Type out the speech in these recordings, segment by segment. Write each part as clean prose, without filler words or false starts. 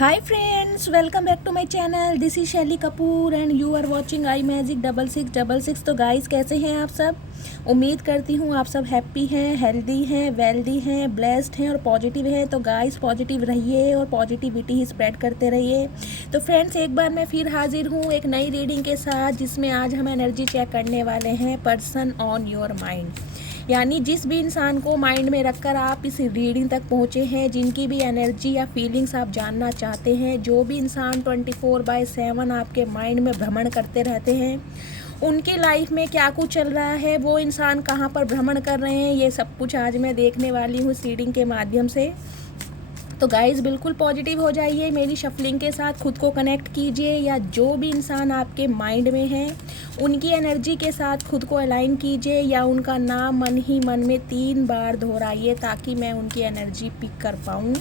Hi friends, welcome back to my channel. This is Shaily Kapoor and you are watching I magic 6666। तो guys कैसे हैं आप सब। उम्मीद करती हूँ आप सब हैप्पी हैं, हेल्दी हैं, वेल्दी हैं, ब्लेस्ड हैं और पॉजिटिव हैं। तो गाइस पॉजिटिव रहिए और पॉजिटिविटी ही स्प्रेड करते रहिए। तो फ्रेंड्स एक बार मैं फिर हाजिर हूँ एक नई रीडिंग के साथ, जिसमें आज हम एनर्जी चेक करने वाले हैं पर्सन ऑन योर माइंड। यानी जिस भी इंसान को माइंड में रखकर आप इस रीडिंग तक पहुँचे हैं, जिनकी भी एनर्जी या फीलिंग्स आप जानना चाहते हैं, जो भी इंसान 24/7 आपके माइंड में भ्रमण करते रहते हैं, उनकी लाइफ में क्या कुछ चल रहा है, वो इंसान कहाँ पर भ्रमण कर रहे हैं, ये सब कुछ आज मैं देखने वाली हूँ इस रीडिंग के माध्यम से। तो गाइस बिल्कुल पॉजिटिव हो जाइए, मेरी शफलिंग के साथ खुद को कनेक्ट कीजिए, या जो भी इंसान आपके माइंड में है उनकी एनर्जी के साथ खुद को अलाइन कीजिए, या उनका नाम मन ही मन में 3 बार दोहराइए ताकि मैं उनकी एनर्जी पिक कर पाऊँ।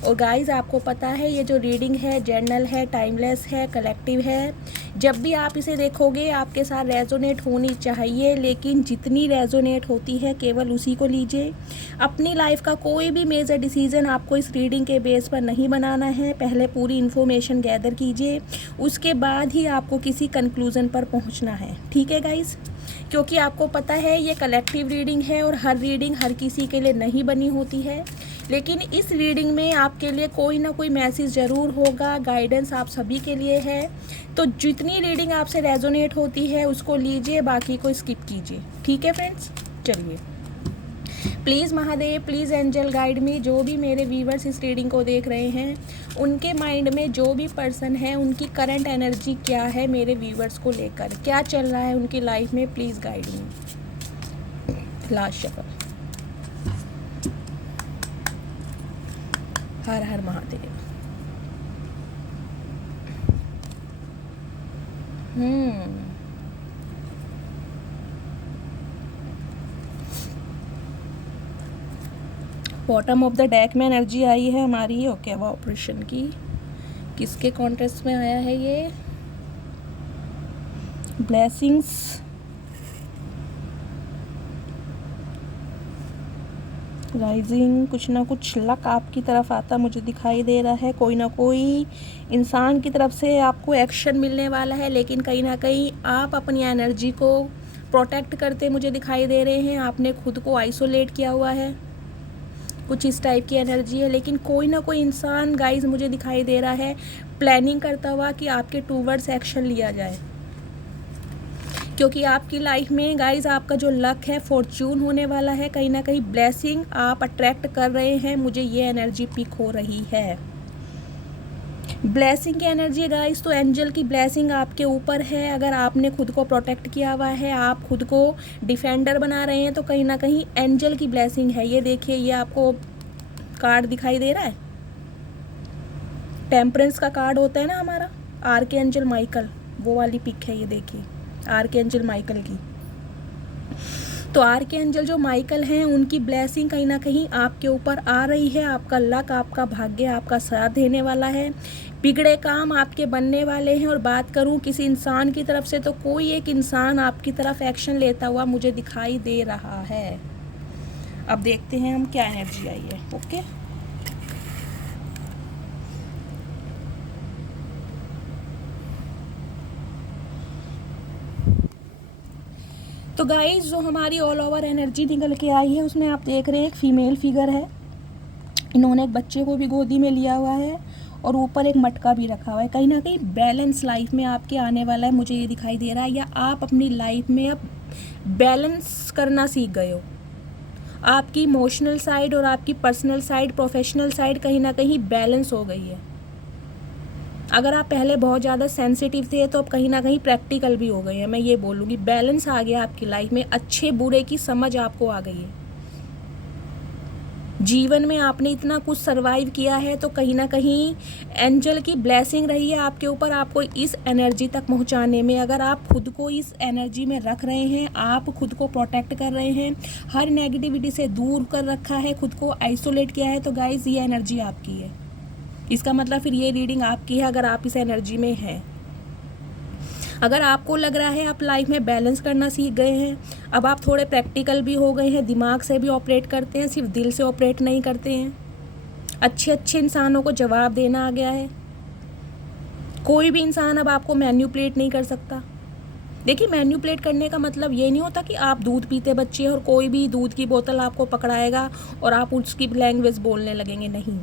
और गाइस आपको पता है ये जो रीडिंग है जर्नल है, टाइमलेस है, कलेक्टिव है। जब भी आप इसे देखोगे आपके साथ रेजोनेट होनी चाहिए, लेकिन जितनी रेजोनेट होती है केवल उसी को लीजिए। अपनी लाइफ का कोई भी मेजर डिसीजन आपको इस रीडिंग के बेस पर नहीं बनाना है। पहले पूरी इन्फॉर्मेशन गैदर कीजिए, उसके बाद ही आपको किसी कंक्लूज़न पर पहुंचना है। ठीक है गाइस, क्योंकि आपको पता है ये कलेक्टिव रीडिंग है और हर रीडिंग हर किसी के लिए नहीं बनी होती है, लेकिन इस रीडिंग में आपके लिए कोई ना कोई मैसेज ज़रूर होगा। गाइडेंस आप सभी के लिए है। तो जितनी रीडिंग आपसे रेजोनेट होती है उसको लीजिए, बाकी को स्किप कीजिए। ठीक है फ्रेंड्स, चलिए। Please Mahadev, please angel guide me. जो भी मेरे व्यूवर्स इस रीडिंग को देख रहे हैं, उनके माइंड में जो भी पर्सन है उनकी करंट एनर्जी क्या है, मेरे व्यूवर्स को लेकर क्या चल रहा है उनकी लाइफ में, please guide me. Last shuffle. हर हर Mahadev. Bottom of the deck में एनर्जी आई है हमारी ओके ऑपरेशन की। किसके कॉन्टेक्स्ट में आया है ये? Blessings, rising. कुछ ना कुछ लक आपकी तरफ आता मुझे दिखाई दे रहा है। कोई ना कोई इंसान की तरफ से आपको एक्शन मिलने वाला है, लेकिन कहीं ना कहीं आप अपनी एनर्जी को प्रोटेक्ट करते मुझे दिखाई दे रहे हैं। आपने खुद को आइसोलेट किया हुआ है, कुछ इस टाइप की एनर्जी है। लेकिन कोई ना कोई इंसान गाइज मुझे दिखाई दे रहा है प्लानिंग करता हुआ कि आपके टूवर्ड्स एक्शन लिया जाए, क्योंकि आपकी लाइफ में गाइज आपका जो लक है फॉर्च्यून होने वाला है। कहीं ना कहीं ब्लेसिंग आप अट्रैक्ट कर रहे हैं, मुझे ये एनर्जी पिक हो रही है। ब्लेसिंग की एनर्जी है गाइस, तो एंजल की ब्लेसिंग आपके ऊपर है। अगर आपने खुद को प्रोटेक्ट किया हुआ है, आप खुद को डिफेंडर बना रहे हैं, तो कहीं ना कहीं एंजल की ब्लेसिंग है। ये देखिए, ये आपको कार्ड दिखाई दे रहा है, टेम्परेंस का कार्ड होता है ना हमारा, आर्क एंजल माइकल, वो वाली पिक है। ये देखिए आर्क एंजल माइकल की। तो आर्क एंजल जो माइकल हैं उनकी ब्लेसिंग कहीं ना कहीं आपके ऊपर आ रही है। आपका लक, आपका भाग्य आपका साथ देने वाला है। बिगड़े काम आपके बनने वाले हैं। और बात करूं किसी इंसान की तरफ से, तो कोई एक इंसान आपकी तरफ एक्शन लेता हुआ मुझे दिखाई दे रहा है। अब देखते हैं हम क्या एनर्जी आई है। ओके, तो गाइस जो हमारी ऑल ओवर एनर्जी निकल के आई है उसमें आप देख रहे हैं एक फीमेल फिगर है। इन्होंने एक बच्चे को भी गोदी में लिया हुआ है और ऊपर एक मटका भी रखा हुआ है। कहीं ना कहीं बैलेंस लाइफ में आपके आने वाला है, मुझे ये दिखाई दे रहा है। या आप अपनी लाइफ में अब बैलेंस करना सीख गए हो। आपकी इमोशनल साइड और आपकी पर्सनल साइड, प्रोफेशनल साइड कहीं ना कहीं बैलेंस हो गई है। अगर आप पहले बहुत ज़्यादा सेंसिटिव थे, तो अब कहीं ना कहीं प्रैक्टिकल भी हो गए हैं। मैं ये बोलूँगी बैलेंस आ गया आपकी लाइफ में, अच्छे बुरे की समझ आपको आ गई है। जीवन में आपने इतना कुछ सरवाइव किया है, तो कहीं ना कहीं एंजल की ब्लेसिंग रही है आपके ऊपर, आपको इस एनर्जी तक पहुंचाने में। अगर आप खुद को इस एनर्जी में रख रहे हैं, आप खुद को प्रोटेक्ट कर रहे हैं, हर नेगेटिविटी से दूर कर रखा है, खुद को आइसोलेट किया है, तो गाइज ये एनर्जी आपकी है। इसका मतलब फिर ये रीडिंग आपकी है अगर आप इस एनर्जी में हैं। अगर आपको लग रहा है आप लाइफ में बैलेंस करना सीख गए हैं, अब आप थोड़े प्रैक्टिकल भी हो गए हैं, दिमाग से भी ऑपरेट करते हैं, सिर्फ दिल से ऑपरेट नहीं करते हैं, अच्छे अच्छे इंसानों को जवाब देना आ गया है। कोई भी इंसान अब आपको मैन्युपुलेट नहीं कर सकता। देखिए, मैन्युपुलेट करने का मतलब ये नहीं होता कि आप दूध पीते बच्चे और कोई भी दूध की बोतल आपको पकड़ाएगा और आप उसकी लैंग्वेज बोलने लगेंगे। नहीं,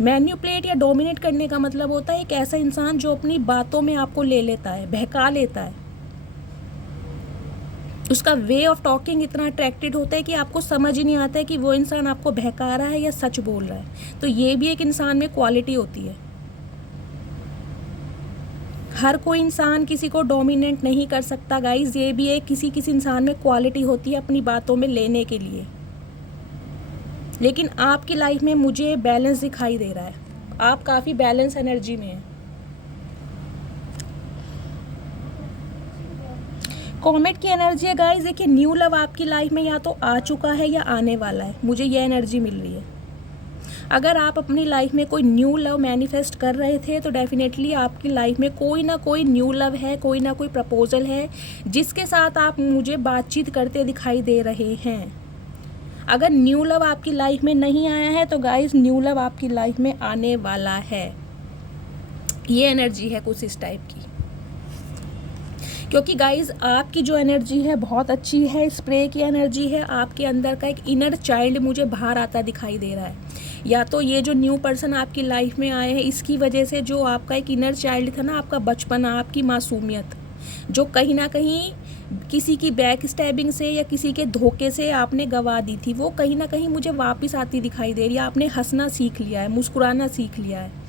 मैन्युपुलेट या डोमिनेट करने का मतलब होता है एक ऐसा इंसान जो अपनी बातों में आपको ले लेता है, बहका लेता है। उसका वे ऑफ टॉकिंग इतना अट्रैक्टेड होता है कि आपको समझ ही नहीं आता है कि वो इंसान आपको बहका रहा है या सच बोल रहा है। तो ये भी एक इंसान में क्वालिटी होती है। हर कोई इंसान किसी को डोमिनेट नहीं कर सकता गाइज। ये भी एक किसी किसी इंसान में क्वालिटी होती है अपनी बातों में लेने के लिए। लेकिन आपकी लाइफ में मुझे बैलेंस दिखाई दे रहा है। आप काफ़ी बैलेंस एनर्जी में हैं। कॉमेट की एनर्जी है गाइज। देखिए, न्यू लव आपकी लाइफ में या तो आ चुका है या आने वाला है। मुझे ये एनर्जी मिल रही है। अगर आप अपनी लाइफ में कोई न्यू लव मैनिफेस्ट कर रहे थे तो डेफिनेटली आपकी लाइफ में कोई ना कोई न्यू लव है, कोई ना कोई प्रपोजल है जिसके साथ आप मुझे बातचीत करते दिखाई दे रहे हैं। अगर न्यू लव आपकी लाइफ में नहीं आया है तो गाइस, न्यू लव आपकी लाइफ में आने वाला है। ये एनर्जी है कुछ इस टाइप की। क्योंकि गाइज, आपकी जो एनर्जी है बहुत अच्छी है, स्प्रे की एनर्जी है। आपके अंदर का एक इनर चाइल्ड मुझे बाहर आता दिखाई दे रहा है। या तो ये जो न्यू पर्सन आपकी लाइफ में आए हैं इसकी वजह से जो आपका एक इनर चाइल्ड था ना, आपका बचपना, आपकी मासूमियत, जो कहीं ना कहीं किसी की बैक स्टैबिंग से या किसी के धोखे से आपने गवा दी थी, वो कहीं ना कहीं मुझे वापस आती दिखाई दे रही है। आपने हंसना सीख लिया है, मुस्कुराना सीख लिया है।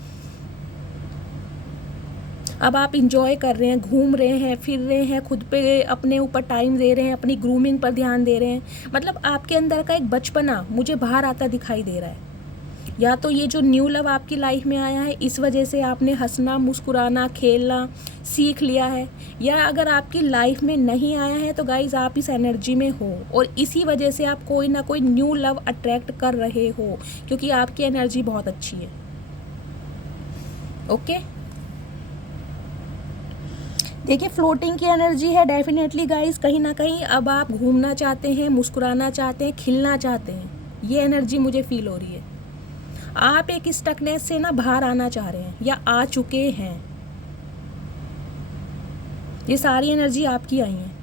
अब आप इंजॉय कर रहे हैं, घूम रहे हैं, फिर रहे हैं, खुद पे अपने ऊपर टाइम दे रहे हैं, अपनी ग्रूमिंग पर ध्यान दे रहे हैं। मतलब आपके अंदर का एक बचपना मुझे बाहर आता दिखाई दे रहा है। या तो ये जो न्यू लव आपकी लाइफ में आया है इस वजह से आपने हंसना, मुस्कुराना, खेलना सीख लिया है। या अगर आपकी लाइफ में नहीं आया है तो गाइज, आप इस एनर्जी में हो और इसी वजह से आप कोई ना कोई न्यू लव अट्रैक्ट कर रहे हो, क्योंकि आपकी एनर्जी बहुत अच्छी है। ओके, देखिए, फ्लोटिंग की एनर्जी है डेफिनेटली गाइज। कहीं ना कहीं अब आप घूमना चाहते हैं, मुस्कुराना चाहते हैं, खिलना चाहते हैं। ये एनर्जी मुझे फील हो रही है। आप एक स्टकनेस से ना बाहर आना चाह रहे हैं या आ चुके हैं। ये सारी एनर्जी आपकी आई है।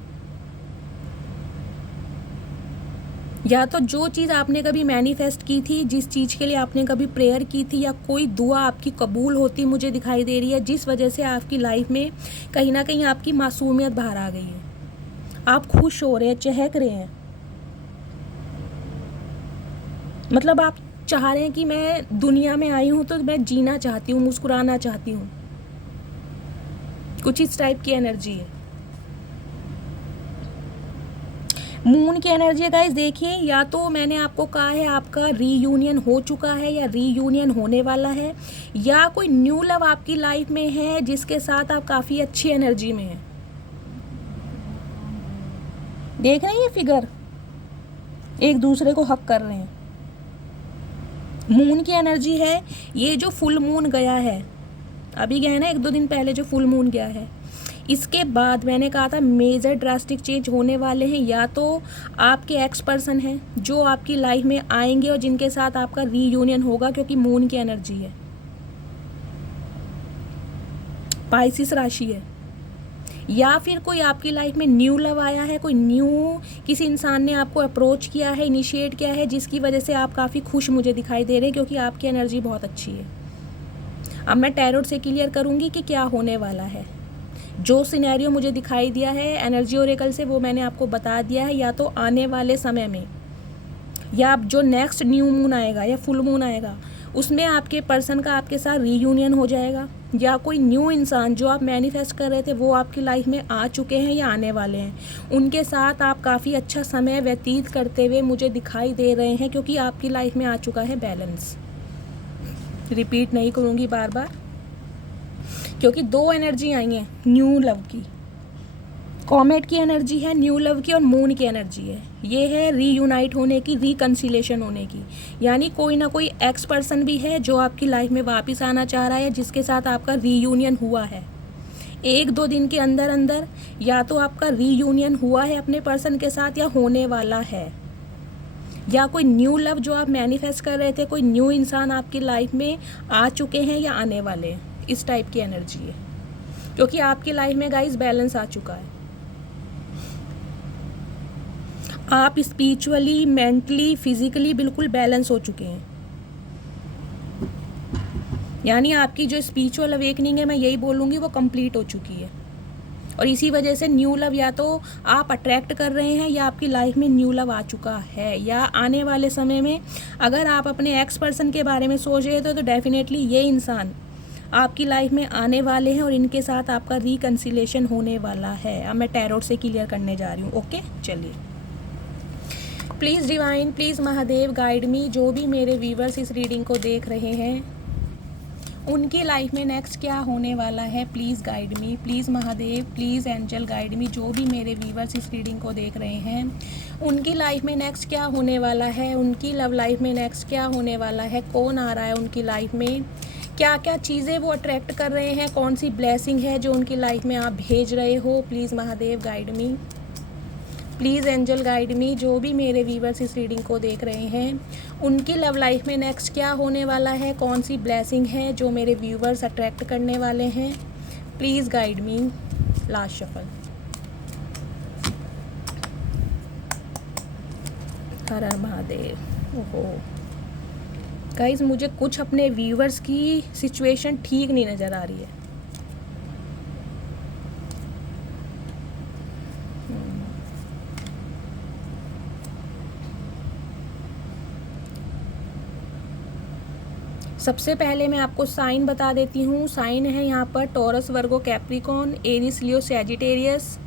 या तो जो चीज़ आपने कभी मैनिफेस्ट की थी, जिस चीज़ के लिए आपने कभी प्रेयर की थी, या कोई दुआ आपकी कबूल होती मुझे दिखाई दे रही है, जिस वजह से आपकी लाइफ में कहीं ना कहीं आपकी मासूमियत बाहर आ गई है। आप खुश हो रहे हैं, चहक रहे हैं। मतलब आप चाह रहे हैं कि मैं दुनिया में आई हूँ तो मैं जीना चाहती हूँ, मुस्कुराना चाहती हूँ। कुछ इस टाइप की एनर्जी है। मून की एनर्जी गाइस, देखिए, या तो मैंने आपको कहा है आपका रीयूनियन हो चुका है या रीयूनियन होने वाला है, या कोई न्यू लव आपकी लाइफ में है जिसके साथ आप काफ़ी अच्छी एनर्जी में हैं। देख रहे हैं ये फिगर एक दूसरे को हक कर रहे हैं। मून की एनर्जी है। ये जो फुल मून गया है, अभी गया है ना 1-2 दिन पहले जो फुल मून गया है, इसके बाद मैंने कहा था मेजर ड्रास्टिक चेंज होने वाले हैं। या तो आपके एक्स पर्सन हैं जो आपकी लाइफ में आएंगे और जिनके साथ आपका रीयूनियन होगा, क्योंकि मून की एनर्जी है, पाइसिस राशि है। या फिर कोई आपकी लाइफ में न्यू लव आया है, कोई न्यू किसी इंसान ने आपको अप्रोच किया है, इनिशिएट किया है, जिसकी वजह से आप काफ़ी खुश मुझे दिखाई दे रहे हैं, क्योंकि आपकी एनर्जी बहुत अच्छी है। अब मैं टैरोट से क्लियर करूँगी कि क्या होने वाला है। जो सिनेरियो मुझे दिखाई दिया है एनर्जी ओरेकल से, वो मैंने आपको बता दिया है। या तो आने वाले समय में, या जो नेक्स्ट न्यू मून आएगा या फुल मून आएगा, उसमें आपके पर्सन का आपके साथ रीयूनियन हो जाएगा, या कोई न्यू इंसान जो आप मैनिफेस्ट कर रहे थे वो आपकी लाइफ में आ चुके हैं या आने वाले हैं, उनके साथ आप काफ़ी अच्छा समय व्यतीत करते हुए मुझे दिखाई दे रहे हैं, क्योंकि आपकी लाइफ में आ चुका है बैलेंस। रिपीट नहीं करूँगी बार बार, क्योंकि 2 एनर्जी आई हैं न्यू लव की। कॉमेट की एनर्जी है न्यू लव की, और मून की एनर्जी है, ये है रीयूनाइट होने की, रिकन्सिलेशन होने की। यानी कोई ना कोई एक्स पर्सन भी है जो आपकी लाइफ में वापस आना चाह रहा है, जिसके साथ आपका रीयूनियन हुआ है 1-2 दिन के अंदर अंदर। या तो आपका रीयूनियन हुआ है अपने पर्सन के साथ या होने वाला है। या कोई न्यू लव जो आप मैनिफेस्ट कर रहे थे, कोई न्यू इंसान आपकी लाइफ में आ चुके हैं या आने वाले हैं, इस टाइप की एनर्जी है। क्योंकि आपकी लाइफ में गाइस बैलेंस आ चुका है। आप स्पिरिचुअली, मेंटली, फिजिकली बिल्कुल बैलेंस हो चुके हैं। यानी आपकी जो स्पिरिचुअल अवेकनिंग है, मैं यही बोलूँगी, वो कंप्लीट हो चुकी है। और इसी वजह से न्यू लव या तो आप अट्रैक्ट कर रहे हैं या आपकी लाइफ में न्यू लव आ चुका है, या आने वाले समय में अगर आप अपने एक्स पर्सन के बारे में सोच रहे थे तो डेफिनेटली ये इंसान आपकी लाइफ में आने वाले हैं और इनके साथ आपका रिकन्सिलेशन होने वाला है। अब मैं टैरोट से क्लियर करने जा रही हूँ। ओके, चलिए। Please divine, please Mahadev guide me. जो भी मेरे व्यूवर्स इस रीडिंग को देख रहे हैं, उनकी लाइफ में नेक्स्ट क्या होने वाला है, please guide me. Please Mahadev, please angel guide me. जो भी मेरे व्यूवर्स इस रीडिंग को देख रहे हैं, उनकी लाइफ में नेक्स्ट क्या होने वाला है, उनकी लव लाइफ में नेक्स्ट क्या होने वाला है, कौन आ रहा है उनकी लाइफ में, क्या क्या चीज़ें वो अट्रैक्ट कर रहे हैं, कौन सी ब्लेसिंग है जो उनकी लाइफ में आप भेज रहे हो। Please Mahadev guide me, please angel guide me. जो भी मेरे व्यूवर्स इस रीडिंग को देख रहे हैं, उनकी लव लाइफ में नेक्स्ट क्या होने वाला है, कौन सी ब्लेसिंग है जो मेरे व्यूवर्स अट्रैक्ट करने वाले हैं। Please guide me. Last shuffle. हर हर महादेव। ओहो गाइस, मुझे कुछ अपने व्यूवर्स की सिचुएशन ठीक नहीं नज़र आ रही है। सबसे पहले मैं आपको साइन बता देती हूँ। साइन है यहाँ पर Taurus, Virgo, Capricorn, Aries, Leo, Sagittarius,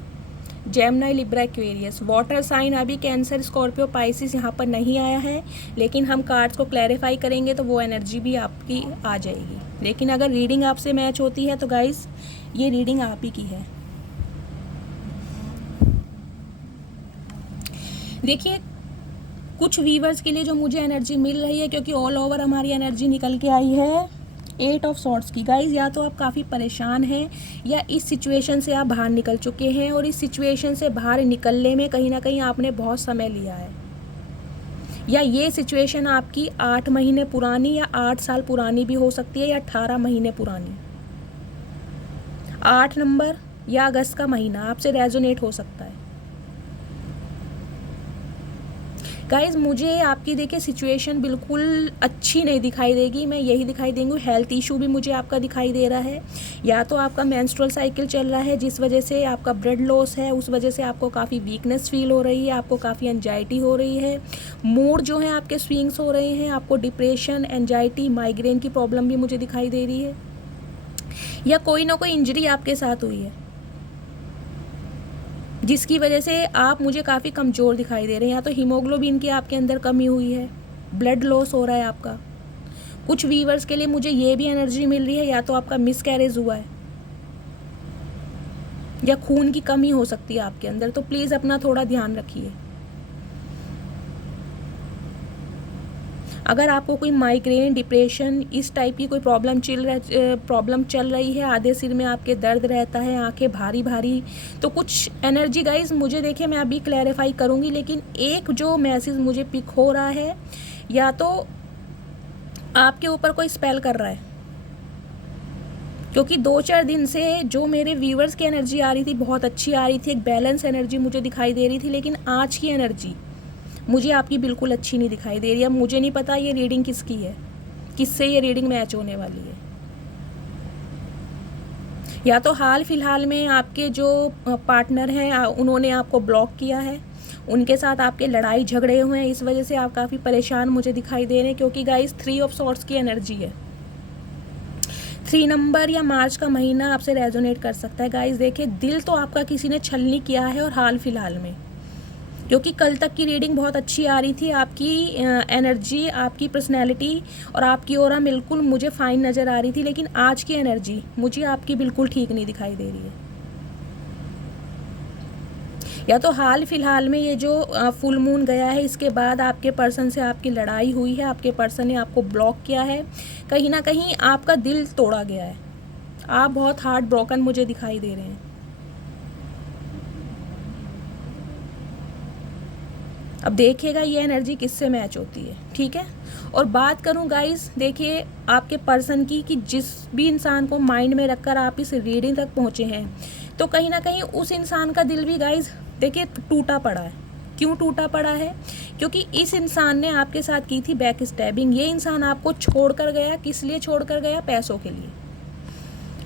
Gemini, Libra, Aquarius. Water sign अभी कैंसर, स्कॉर्पियो, पाइसिस यहाँ पर नहीं आया है, लेकिन हम कार्ड्स को क्लैरिफाई करेंगे तो वो एनर्जी भी आपकी आ जाएगी। लेकिन अगर रीडिंग आपसे मैच होती है तो गाइस ये रीडिंग आप ही की है। देखिए, कुछ व्यूवर्स के लिए जो मुझे एनर्जी मिल रही है, क्योंकि ऑल ओवर हमारी एनर्जी निकल के आई है 8 ऑफ सॉर्ड्स की। गाइज, या तो आप काफ़ी परेशान हैं या इस सिचुएशन से आप बाहर निकल चुके हैं, और इस सिचुएशन से बाहर निकलने में कहीं ना कहीं आपने बहुत समय लिया है, या ये सिचुएशन आपकी 8 महीने पुरानी या 8 साल पुरानी भी हो सकती है, या 18 महीने पुरानी। 8 नंबर या अगस्त का महीना आपसे रेजोनेट हो सकता है। गाइज़, मुझे आपकी देखिए सिचुएशन बिल्कुल अच्छी नहीं दिखाई देगी। मैं यही दिखाई देंगी, हेल्थ इशू भी मुझे आपका दिखाई दे रहा है, या तो आपका मेंस्ट्रुअल साइकिल चल रहा है जिस वजह से आपका ब्लड लॉस है, उस वजह से आपको काफ़ी वीकनेस फील हो रही है, आपको काफ़ी एंजाइटी हो रही है, मूड जो है आपके स्विंग्स हो रहे हैं, आपको डिप्रेशन, एंजाइटी, माइग्रेन की प्रॉब्लम भी मुझे दिखाई दे रही है, या कोई ना कोई इंजरी आपके साथ हुई है जिसकी वजह से आप मुझे काफ़ी कमज़ोर दिखाई दे रहे हैं, या तो हीमोग्लोबिन की आपके अंदर कमी हुई है, ब्लड लॉस हो रहा है आपका। कुछ वीवर्स के लिए मुझे ये भी एनर्जी मिल रही है, या तो आपका मिसकैरेज हुआ है या खून की कमी हो सकती है आपके अंदर, तो प्लीज़ अपना थोड़ा ध्यान रखिए। अगर आपको कोई माइग्रेन, डिप्रेशन, इस टाइप की कोई प्रॉब्लम चल रही है, आधे सिर में आपके दर्द रहता है, आंखें भारी भारी, तो कुछ एनर्जी गाइज मुझे देखिए, मैं अभी क्लैरिफाई करूँगी, लेकिन एक जो मैसेज मुझे पिक हो रहा है, या तो आपके ऊपर कोई स्पेल कर रहा है, क्योंकि 2-4 दिन से जो मेरे व्यूवर्स की एनर्जी आ रही थी बहुत अच्छी आ रही थी, एक बैलेंस एनर्जी मुझे दिखाई दे रही थी, लेकिन आज की एनर्जी मुझे आपकी बिल्कुल अच्छी नहीं दिखाई दे रही है। मुझे नहीं पता ये रीडिंग किसकी है, किससे ये रीडिंग मैच होने वाली है। या तो हाल फिलहाल में आपके जो पार्टनर हैं उन्होंने आपको ब्लॉक किया है, उनके साथ आपके लड़ाई झगड़े हुए हैं, इस वजह से आप काफ़ी परेशान मुझे दिखाई दे रहे हैं, क्योंकि गाइस 3 ऑफ सॉर्ड्स की एनर्जी है। 3 नंबर या मार्च का महीना आपसे रेजोनेट कर सकता है। गाइस देखिए, दिल तो आपका किसी ने छलनी किया है, और हाल फिलहाल में, क्योंकि कल तक की रीडिंग बहुत अच्छी आ रही थी, आपकी एनर्जी, आपकी पर्सनैलिटी और आपकी ऑरा बिल्कुल मुझे फाइन नज़र आ रही थी, लेकिन आज की एनर्जी मुझे आपकी बिल्कुल ठीक नहीं दिखाई दे रही है। या तो हाल फिलहाल में ये जो फुल मून गया है, इसके बाद आपके पर्सन से आपकी लड़ाई हुई है, आपके पर्सन ने आपको ब्लॉक किया है, कहीं ना कहीं आपका दिल तोड़ा गया है, आप बहुत हार्ट ब्रोकन मुझे दिखाई दे रहे हैं। अब देखिएगा ये एनर्जी किससे मैच होती है, ठीक है। और बात करूं गाइस, देखिए आपके पर्सन की कि जिस भी इंसान को माइंड में रखकर आप इस रीडिंग तक पहुंचे हैं, तो कहीं ना कहीं उस इंसान का दिल भी गाइस देखिए टूटा पड़ा है। क्यों टूटा पड़ा है? क्योंकि इस इंसान ने आपके साथ की थी बैक स्टैबिंग। ये इंसान आपको छोड़ कर गया, किस लिए छोड़ कर गया? पैसों के लिए,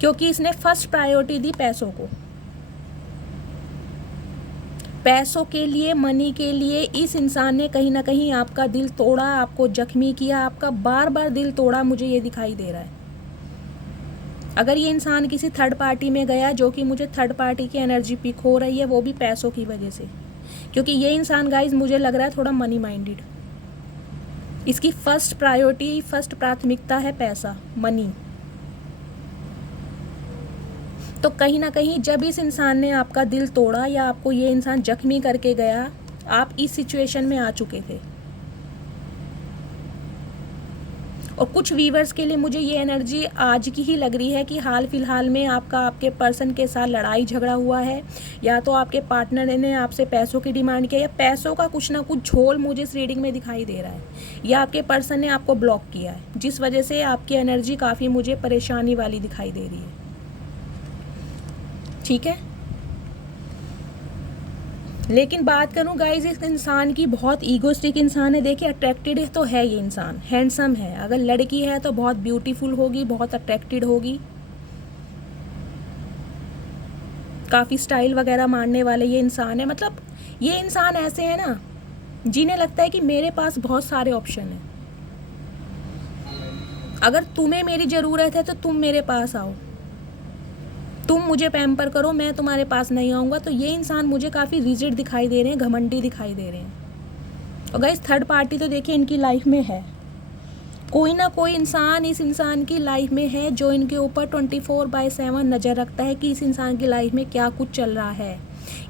क्योंकि इसने फर्स्ट प्रायोरिटी दी पैसों को। पैसों के लिए, मनी के लिए इस इंसान ने कहीं ना कहीं आपका दिल तोड़ा, आपको जख्मी किया, आपका बार बार दिल तोड़ा, मुझे ये दिखाई दे रहा है। अगर ये इंसान किसी थर्ड पार्टी में गया, जो कि मुझे थर्ड पार्टी की एनर्जी पिक हो रही है, वो भी पैसों की वजह से, क्योंकि ये इंसान गाइज मुझे लग रहा है थोड़ा मनी माइंडेड। इसकी फर्स्ट प्रायोरिटी, फर्स्ट प्राथमिकता है पैसा, मनी। तो कहीं ना कहीं जब इस इंसान ने आपका दिल तोड़ा या आपको ये इंसान जख्मी करके गया, आप इस सिचुएशन में आ चुके थे। और कुछ व्यूअर्स के लिए मुझे ये एनर्जी आज की ही लग रही है कि हाल फिलहाल में आपके पर्सन के साथ लड़ाई झगड़ा हुआ है, या तो आपके पार्टनर ने आपसे पैसों की डिमांड किया, या पैसों का कुछ ना कुछ झोल मुझे इस रीडिंग में दिखाई दे रहा है, या आपके पर्सन ने आपको ब्लॉक किया है, जिस वजह से आपकी एनर्जी काफ़ी मुझे परेशानी वाली दिखाई दे रही है, ठीक है। लेकिन बात करूं गाइज इस इंसान की, बहुत ईगोस्टिक इंसान है। देखिए अट्रैक्टेड तो है ये इंसान, हैंडसम है। अगर लड़की है तो बहुत ब्यूटीफुल होगी, बहुत अट्रैक्टेड होगी, काफ़ी स्टाइल वगैरह मारने वाले ये इंसान है। मतलब ये इंसान ऐसे है ना, जिन्हें लगता है कि मेरे पास बहुत सारे ऑप्शन हैं, अगर तुम्हें मेरी ज़रूरत है तो तुम मेरे पास आओ, तुम मुझे पैम्पर करो, मैं तुम्हारे पास नहीं आऊँगा। तो ये इंसान मुझे काफ़ी रिजिड दिखाई दे रहे हैं, घमंडी दिखाई दे रहे हैं। और गाइस थर्ड पार्टी तो देखिए इनकी लाइफ में है, कोई ना कोई इंसान इस इंसान की लाइफ में है जो इनके ऊपर 24/7 नज़र रखता है कि इस इंसान की लाइफ में क्या कुछ चल रहा है,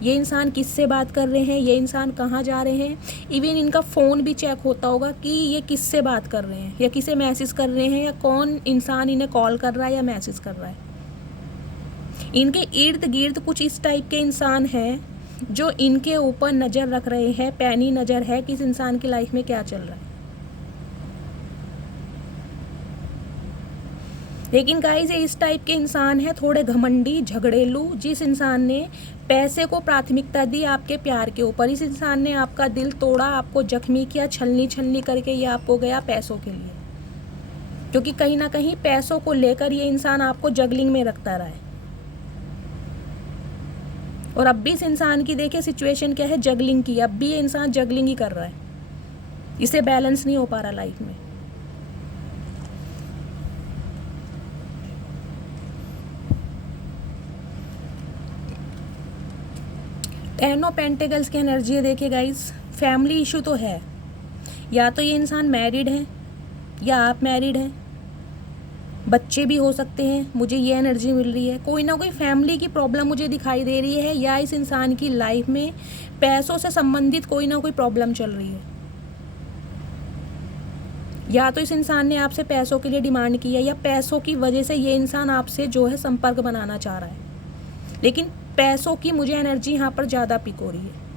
ये इंसान किससे बात कर रहे हैं, ये इंसान कहाँ जा रहे हैं। इवन इनका फ़ोन भी चेक होता होगा कि ये किससे बात कर रहे हैं, या किसे मैसेज कर रहे हैं, या कौन इंसान इन्हें कॉल कर रहा है या मैसेज कर रहा है। इनके इर्द गिर्द कुछ इस टाइप के इंसान हैं जो इनके ऊपर नज़र रख रहे हैं, पैनी नज़र है कि इस इंसान की लाइफ में क्या चल रहा है। लेकिन गाइस ये इस टाइप के इंसान है, थोड़े घमंडी, झगड़ेलू, जिस इंसान ने पैसे को प्राथमिकता दी आपके प्यार के ऊपर। इस इंसान ने आपका दिल तोड़ा, आपको जख्मी किया, छलनी छलनी करके ये आपको गया पैसों के लिए, क्योंकि कहीं ना कहीं पैसों को लेकर ये इंसान आपको जगलिंग में रखता रहा है। और अब भी इस इंसान की देखिए सिचुएशन क्या है, जगलिंग की। अब भी ये इंसान जगलिंग ही कर रहा है, इसे बैलेंस नहीं हो पा रहा लाइफ में। टेन ऑफ पेंटिकल्स की एनर्जी है। देखिए गाइस फैमिली इशू तो है, या तो ये इंसान मैरिड है या आप मैरिड हैं, बच्चे भी हो सकते हैं, मुझे ये एनर्जी मिल रही है। कोई ना कोई फैमिली की प्रॉब्लम मुझे दिखाई दे रही है, या इस इंसान की लाइफ में पैसों से संबंधित कोई ना कोई प्रॉब्लम चल रही है। या तो इस इंसान ने आपसे पैसों के लिए डिमांड की है, या पैसों की वजह से ये इंसान आपसे जो है संपर्क बनाना चाह रहा है। लेकिन पैसों की मुझे एनर्जी यहाँ पर ज़्यादा पिक हो रही है।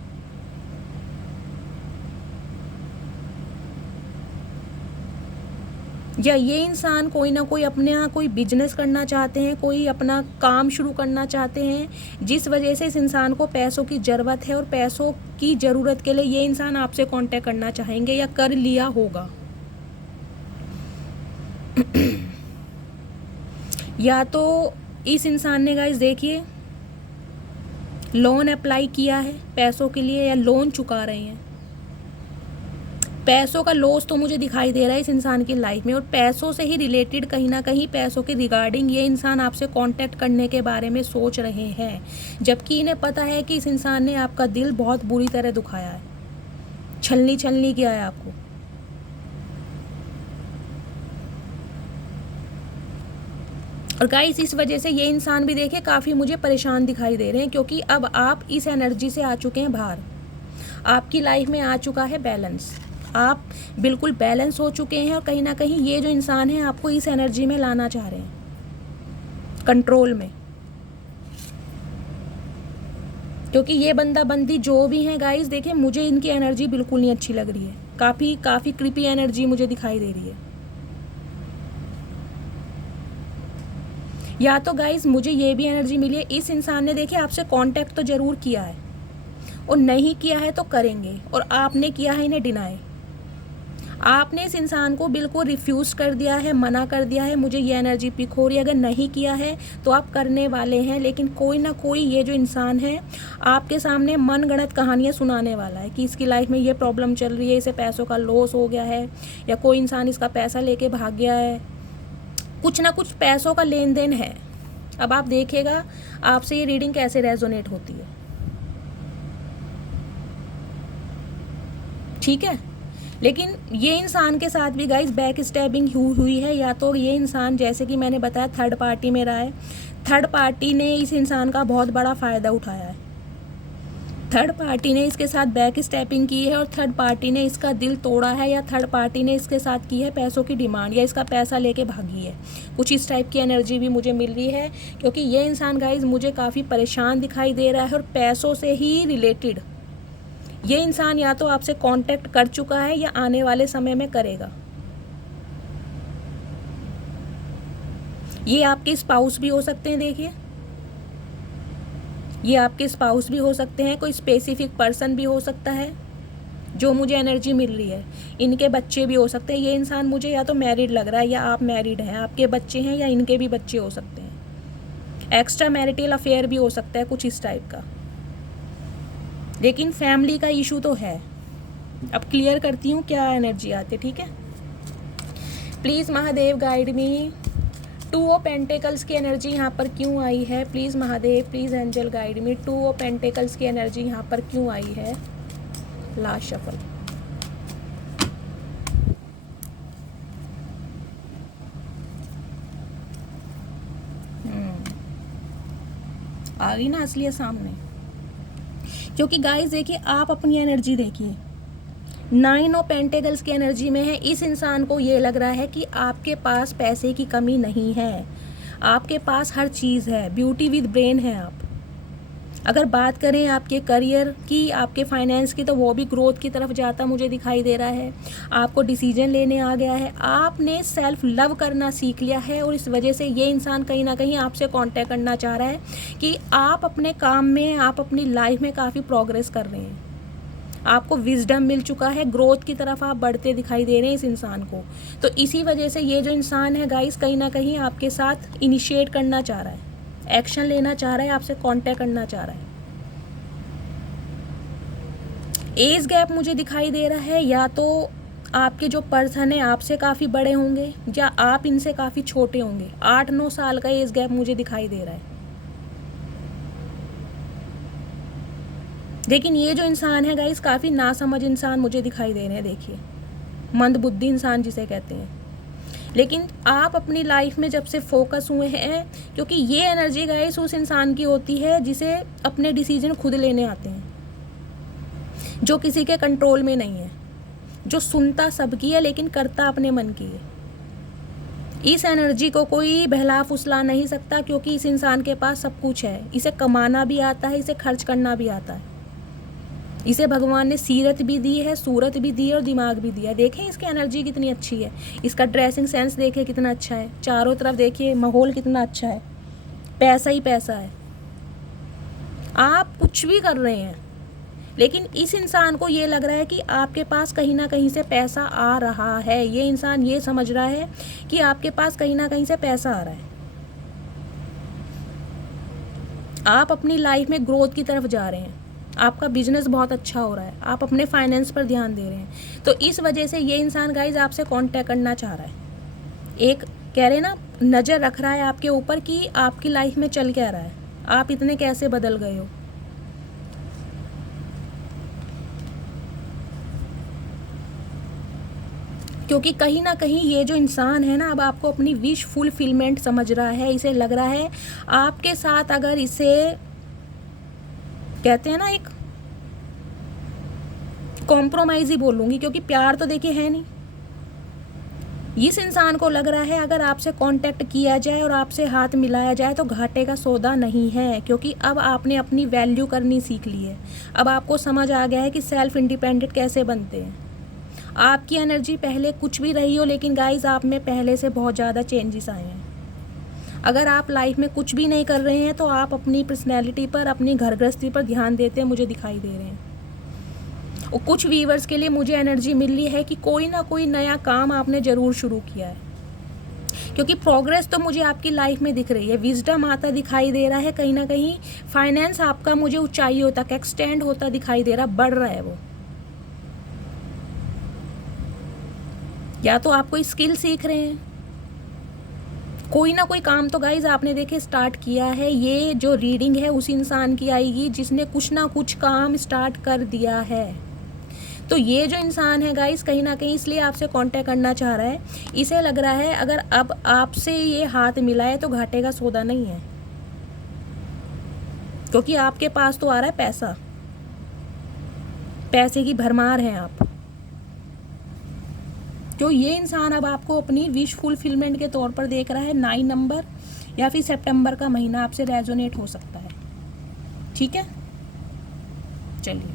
या ये इंसान कोई ना कोई अपने यहाँ कोई बिजनेस करना चाहते हैं, कोई अपना काम शुरू करना चाहते हैं, जिस वजह से इस इंसान को पैसों की ज़रूरत है, और पैसों की ज़रूरत के लिए ये इंसान आपसे कांटेक्ट करना चाहेंगे या कर लिया होगा। या तो इस इंसान ने गाइस देखिए लोन अप्लाई किया है पैसों के लिए, या लोन चुका रहे हैं। पैसों का लॉस तो मुझे दिखाई दे रहा है इस इंसान की लाइफ में, और पैसों से ही रिलेटेड कहीं ना कहीं पैसों के रिगार्डिंग ये इंसान आपसे कांटेक्ट करने के बारे में सोच रहे हैं, जबकि इन्हें पता है कि इस इंसान ने आपका दिल बहुत बुरी तरह दुखाया है, छलनी छलनी किया है आपको। और गाइस इस वजह से ये इंसान भी देखिए काफ़ी मुझे परेशान दिखाई दे रहे हैं, क्योंकि अब आप इस एनर्जी से आ चुके हैं बाहर, आपकी लाइफ में आ चुका है बैलेंस, आप बिल्कुल बैलेंस हो चुके हैं। और कहीं ना कहीं ये जो इंसान है आपको इस एनर्जी में लाना चाह रहे हैं, कंट्रोल में। क्योंकि ये बंदा बंदी जो भी है गाइस, देखिए मुझे इनकी एनर्जी बिल्कुल नहीं अच्छी लग रही है, काफ़ी क्रीपी एनर्जी मुझे दिखाई दे रही है। या तो गाइस मुझे ये भी एनर्जी मिली है, इस इंसान ने देखिए आपसे कांटेक्ट तो ज़रूर किया है, और नहीं किया है तो करेंगे, और आपने किया है इन्हें डिनाई। आपने इस इंसान को बिल्कुल रिफ्यूज़ कर दिया है, मना कर दिया है, मुझे ये एनर्जी पिक हो रही है। अगर नहीं किया है तो आप करने वाले हैं, लेकिन कोई ना कोई ये जो इंसान है आपके सामने मनगढ़ंत कहानियाँ सुनाने वाला है कि इसकी लाइफ में ये प्रॉब्लम चल रही है, इसे पैसों का लॉस हो गया है, या कोई इंसान इसका पैसा लेके भाग गया है, कुछ ना कुछ पैसों का लेन देन है। अब आप देखिएगा आपसे ये रीडिंग कैसे रेजोनेट होती है, ठीक है। लेकिन ये इंसान के साथ भी गाइस बैक स्टैबिंग हुई है। या तो ये इंसान, जैसे कि मैंने बताया, थर्ड पार्टी में रहा है, थर्ड पार्टी ने इस इंसान का बहुत बड़ा फ़ायदा उठाया है, थर्ड पार्टी ने इसके साथ बैक स्टैपिंग की है, और थर्ड पार्टी ने इसका दिल तोड़ा है, या थर्ड पार्टी ने इसके साथ की है पैसों की डिमांड, या इसका पैसा लेके भागी है। कुछ इस टाइप की एनर्जी भी मुझे मिल रही है, क्योंकि ये इंसान गाइस मुझे काफ़ी परेशान दिखाई दे रहा है, और पैसों से ही रिलेटेड ये इंसान या तो आपसे कांटेक्ट कर चुका है या आने वाले समय में करेगा। ये आपके स्पाउस भी हो सकते हैं, देखिए ये आपके स्पाउस भी हो सकते हैं, कोई स्पेसिफिक पर्सन भी हो सकता है जो मुझे एनर्जी मिल रही है। इनके बच्चे भी हो सकते हैं। ये इंसान मुझे या तो मैरिड लग रहा है, या आप मैरिड हैं, आपके बच्चे हैं, या इनके भी बच्चे हो सकते हैं। एक्स्ट्रा मैरिटल अफेयर भी हो सकता है, कुछ इस टाइप का। लेकिन फैमिली का इशू तो है। अब क्लियर करती हूँ क्या एनर्जी आती है, ठीक है। Please Mahadev guide me, 2 of pentacles की एनर्जी यहाँ पर क्यों आई है। Please Mahadev, please angel guide me, 2 of pentacles की एनर्जी यहाँ पर क्यों आई है। Last shuffle. आ गई ना असली सामने। क्योंकि गाइस देखिए, आप अपनी एनर्जी देखिए, 9 ऑफ पेंटिकल्स की एनर्जी में है। इस इंसान को ये लग रहा है कि आपके पास पैसे की कमी नहीं है, आपके पास हर चीज़ है, ब्यूटी विद ब्रेन है आप। अगर बात करें आपके करियर की, आपके फाइनेंस की, तो वो भी ग्रोथ की तरफ जाता मुझे दिखाई दे रहा है। आपको डिसीजन लेने आ गया है, आपने सेल्फ लव करना सीख लिया है, और इस वजह से ये इंसान कहीं ना कहीं आपसे कांटेक्ट करना चाह रहा है कि आप अपने काम में, आप अपनी लाइफ में काफ़ी प्रोग्रेस कर रहे हैं, आपको विजडम मिल चुका है, ग्रोथ की तरफ आप बढ़ते दिखाई दे रहे हैं इस इंसान को। तो इसी वजह से ये जो इंसान है गाइस, कहीं ना कहीं आपके साथ इनिशिएट करना चाह रहा है, एक्शन लेना चाह रहा है, आपसे कांटेक्ट करना चाह रहा है। एज गैप मुझे दिखाई दे रहा है, या तो आपके जो पर्सन है आपसे काफ़ी बड़े होंगे, या आप इनसे काफ़ी छोटे होंगे। 8-9 साल का एज गैप मुझे दिखाई दे रहा है। लेकिन ये जो इंसान है गाइस, काफ़ी नासमझ इंसान मुझे दिखाई दे रहे हैं। देखिए, मंदबुद्धि इंसान जिसे कहते हैं। लेकिन आप अपनी लाइफ में जब से फोकस हुए हैं, क्योंकि ये एनर्जी गाइस उस इंसान की होती है जिसे अपने डिसीजन खुद लेने आते हैं, जो किसी के कंट्रोल में नहीं है, जो सुनता सबकी है लेकिन करता अपने मन की है। इस एनर्जी को कोई बहला फुसला नहीं सकता, क्योंकि इस इंसान के पास सब कुछ है। इसे कमाना भी आता है, इसे खर्च करना भी आता है, इसे भगवान ने सीरत भी दी है, सूरत भी दी है, और दिमाग भी दिया है। देखें इसकी एनर्जी कितनी अच्छी है, इसका ड्रेसिंग सेंस देखें कितना अच्छा है, चारों तरफ देखिए माहौल कितना अच्छा है, पैसा ही पैसा है। आप कुछ भी कर रहे हैं, लेकिन इस इंसान को ये लग रहा है कि आपके पास कहीं ना कहीं से पैसा आ रहा है। ये इंसान ये समझ रहा है कि आपके पास कहीं ना कहीं से पैसा आ रहा है, आप अपनी लाइफ में ग्रोथ की तरफ जा रहे हैं, आपका बिजनेस बहुत अच्छा हो रहा है, आप अपने फाइनेंस पर ध्यान दे रहे हैं। तो इस वजह से ये इंसान गाइज आपसे कांटेक्ट करना चाह रहा है। एक कह रहे ना, नज़र रख रहा है आपके ऊपर कि आपकी लाइफ में चल क्या रहा है, आप इतने कैसे बदल गए हो। क्योंकि कहीं ना कहीं ये जो इंसान है ना, अब आपको अपनी विश फुलफिलमेंट समझ रहा है। इसे लग रहा है आपके साथ, अगर इसे कहते हैं ना, एक कॉम्प्रोमाइज़ ही बोलूँगी, क्योंकि प्यार तो देखिए है नहीं, इस इंसान को लग रहा है अगर आपसे कांटेक्ट किया जाए और आपसे हाथ मिलाया जाए तो घाटे का सौदा नहीं है, क्योंकि अब आपने अपनी वैल्यू करनी सीख ली है। अब आपको समझ आ गया है कि सेल्फ इंडिपेंडेंट कैसे बनते हैं। आपकी एनर्जी पहले कुछ भी रही हो, लेकिन गाइज आप में पहले से बहुत ज़्यादा चेंजेस आए हैं। अगर आप लाइफ में कुछ भी नहीं कर रहे हैं तो आप अपनी पर्सनैलिटी पर, अपनी घर गृहस्थी पर ध्यान देते हैं, मुझे दिखाई दे रहे हैं। और कुछ व्यूअर्स के लिए मुझे एनर्जी मिल रही है कि कोई ना कोई नया काम आपने ज़रूर शुरू किया है, क्योंकि प्रोग्रेस तो मुझे आपकी लाइफ में दिख रही है। विजडम आता दिखाई दे रहा है, कहीं ना कहीं फाइनेंस आपका मुझे ऊंचाइयों तक एक्सटेंड होता दिखाई दे रहा, बढ़ रहा है वो। या तो आप कोई स्किल सीख रहे हैं, कोई ना कोई काम तो गाइज आपने देखे स्टार्ट किया है। ये जो रीडिंग है उस इंसान की आएगी जिसने कुछ ना कुछ काम स्टार्ट कर दिया है। तो ये जो इंसान है गाइस कहीं ना कहीं इसलिए आपसे कांटेक्ट करना चाह रहा है। इसे लग रहा है अगर अब आपसे ये हाथ मिलाए तो घाटे का सौदा नहीं है, क्योंकि आपके पास तो आ रहा है पैसा, पैसे की भरमार हैं आप। तो ये इंसान अब आपको अपनी विश फुलफिलमेंट के तौर पर देख रहा है। 9 नंबर या फिर सितंबर का महीना आपसे रेजोनेट हो सकता है। ठीक है, चलिए।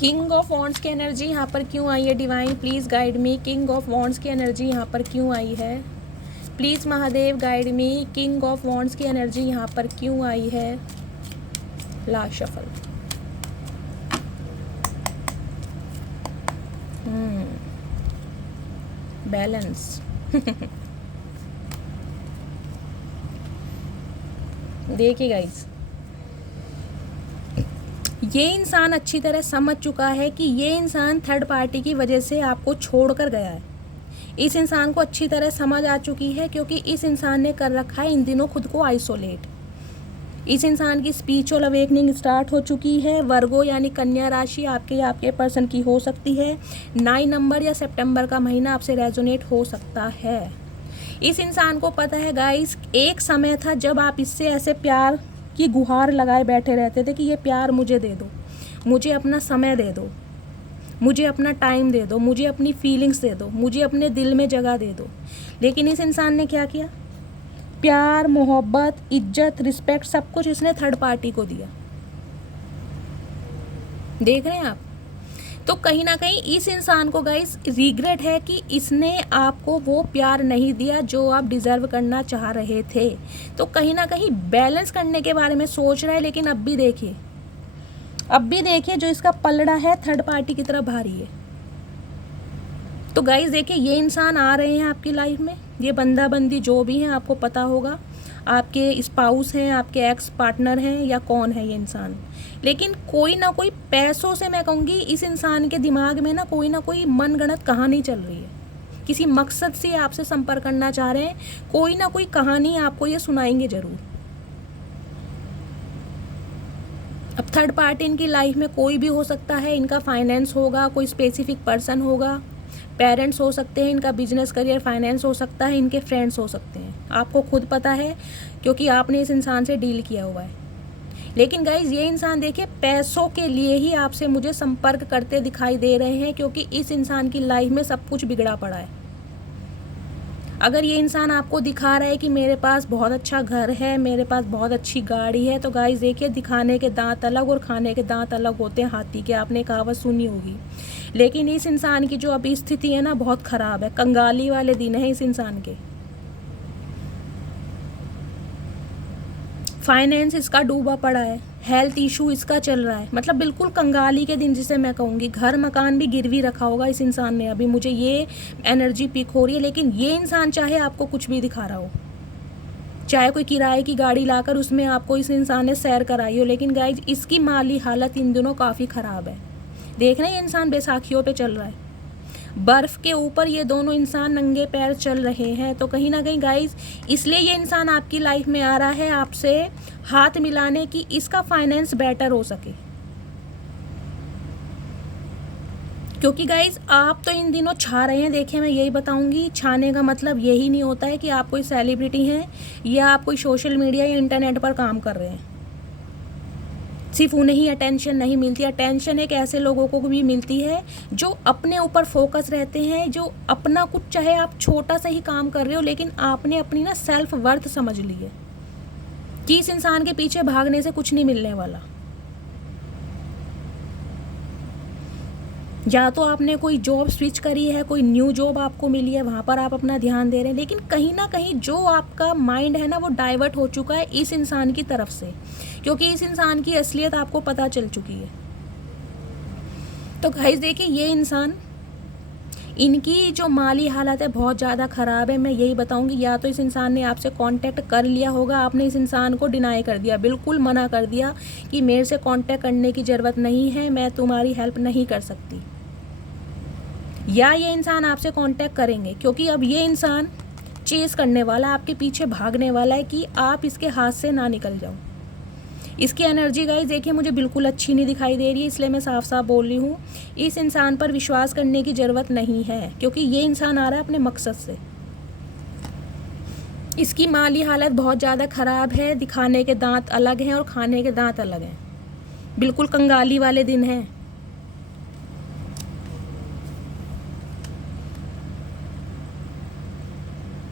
किंग ऑफ वॉन्ड्स की एनर्जी यहाँ पर क्यों आई है divine, please guide me. King of wands की एनर्जी यहाँ पर क्यों आई है, please Mahadev guide me. King of wands की एनर्जी यहाँ पर क्यों आई है। Last shuffle. बैलेंस। देखिए गाइस, ये इंसान अच्छी तरह समझ चुका है कि ये इंसान थर्ड पार्टी की वजह से आपको छोड़कर गया है। इस इंसान को अच्छी तरह समझ आ चुकी है, क्योंकि इस इंसान ने कर रखा है इन दिनों खुद को आइसोलेट। इस इंसान की स्पिरिचुअल अवेकनिंग स्टार्ट हो चुकी है। वर्गो यानी कन्या राशि आपके पर्सन की हो सकती है। 9 नंबर या सितंबर का महीना आपसे रेजोनेट हो सकता है। इस इंसान को पता है गाइस, एक समय था जब आप इससे ऐसे प्यार की गुहार लगाए बैठे रहते थे कि ये प्यार मुझे दे दो, मुझे अपना समय दे दो, मुझे अपना टाइम दे दो, मुझे अपनी फीलिंग्स दे दो, मुझे अपने दिल में जगह दे दो। लेकिन इस इंसान ने क्या किया, प्यार, मोहब्बत, इज्जत, रिस्पेक्ट सब कुछ इसने थर्ड पार्टी को दिया। देख रहे हैं आप। तो कहीं ना कहीं इस इंसान को गाइस रिग्रेट है कि इसने आपको वो प्यार नहीं दिया जो आप डिज़र्व करना चाह रहे थे। तो कहीं ना कहीं बैलेंस करने के बारे में सोच रहा है। लेकिन अब भी देखिए जो इसका पलड़ा है थर्ड पार्टी की तरफ भारी है। तो गाइस देखिए, ये इंसान आ रहे हैं आपकी लाइफ में, ये बंदा बंदी जो भी हैं आपको पता होगा, आपके स्पाउस हैं, आपके एक्स पार्टनर हैं या कौन है ये इंसान। लेकिन कोई ना कोई पैसों से, मैं कहूँगी इस इंसान के दिमाग में ना कोई मनगढ़ंत कहानी चल रही है। किसी मकसद से आपसे संपर्क करना चाह रहे हैं, कोई ना कोई कहानी आपको ये सुनाएंगे ज़रूर। अब थर्ड पार्टी इनकी लाइफ में कोई भी हो सकता है। इनका फाइनेंस होगा, कोई स्पेसिफिक पर्सन होगा, पेरेंट्स हो सकते हैं, इनका बिजनेस करियर फाइनेंस हो सकता है, इनके फ्रेंड्स हो सकते हैं। आपको खुद पता है क्योंकि आपने इस इंसान से डील किया हुआ है। लेकिन गाइज ये इंसान देखिए पैसों के लिए ही आपसे मुझे संपर्क करते दिखाई दे रहे हैं, क्योंकि इस इंसान की लाइफ में सब कुछ बिगड़ा पड़ा है। अगर ये इंसान आपको दिखा रहा है कि मेरे पास बहुत अच्छा घर है, मेरे पास बहुत अच्छी गाड़ी है, तो गाइस देखिए दिखाने के दांत अलग और खाने के दांत अलग होते हैं हाथी के, आपने कहावत सुनी होगी। लेकिन इस इंसान की जो अभी स्थिति है ना बहुत ख़राब है, कंगाली वाले दिन है इस इंसान के। फाइनेंस इसका डूबा पड़ा है, हेल्थ इशू इसका चल रहा है, मतलब बिल्कुल कंगाली के दिन जिसे मैं कहूँगी। घर मकान भी गिरवी रखा होगा इस इंसान ने, अभी मुझे ये एनर्जी पिक हो रही है। लेकिन ये इंसान चाहे आपको कुछ भी दिखा रहा हो, चाहे कोई किराए की गाड़ी लाकर उसमें आपको इस इंसान ने सैर कराई हो, लेकिन गाइज इसकी माली हालत इन दिनों काफ़ी ख़राब है। देख रहे हैं ये इंसान बैसाखियों पे चल रहा है, बर्फ़ के ऊपर ये दोनों इंसान नंगे पैर चल रहे हैं। तो कहीं ना कहीं गाइज इसलिए ये इंसान आपकी लाइफ में आ रहा है आपसे हाथ मिलाने की, इसका फाइनेंस बेटर हो सके। क्योंकि गाइज आप तो इन दिनों छा रहे हैं। देखिए मैं यही बताऊंगी, छाने का मतलब यही नहीं होता है कि आप कोई सेलिब्रिटी हैं या आप कोई सोशल मीडिया या इंटरनेट पर काम कर रहे हैं। सिर्फ उन्हें ही अटेंशन नहीं मिलती, अटेंशन एक ऐसे लोगों को भी मिलती है जो अपने ऊपर फोकस रहते हैं, जो अपना कुछ, चाहे आप छोटा सा ही काम कर रहे हो लेकिन आपने अपनी ना सेल्फ वर्थ समझ ली है कि इस इंसान के पीछे भागने से कुछ नहीं मिलने वाला। या तो आपने कोई जॉब स्विच करी है, कोई न्यू जॉब आपको मिली है, वहाँ पर आप अपना ध्यान दे रहे हैं, लेकिन कहीं ना कहीं जो आपका माइंड है ना वो डाइवर्ट हो चुका है इस इंसान की तरफ से, क्योंकि इस इंसान की असलियत आपको पता चल चुकी है। तो गाइस देखिए, ये इंसान, इनकी जो माली हालत है बहुत ज़्यादा ख़राब है। मैं यही बताऊंगी, या तो इस इंसान ने आपसे कांटेक्ट कर लिया होगा, आपने इस इंसान को डिनाई कर दिया, बिल्कुल मना कर दिया कि मेरे से कांटेक्ट करने की ज़रूरत नहीं है, मैं तुम्हारी हेल्प नहीं कर सकती। या ये इंसान आपसे कांटेक्ट करेंगे, क्योंकि अब ये इंसान चेस करने वाला, आपके पीछे भागने वाला है कि आप इसके हाथ से ना निकल जाओ। इसकी एनर्जी गाइस देखिए मुझे बिल्कुल अच्छी नहीं दिखाई दे रही है, इसलिए मैं साफ साफ बोल रही हूँ, इस इंसान पर विश्वास करने की ज़रूरत नहीं है, क्योंकि ये इंसान आ रहा है अपने मकसद से। इसकी माली हालत बहुत ज़्यादा ख़राब है, दिखाने के दांत अलग हैं और खाने के दांत अलग हैं, बिल्कुल कंगाली वाले दिन हैं।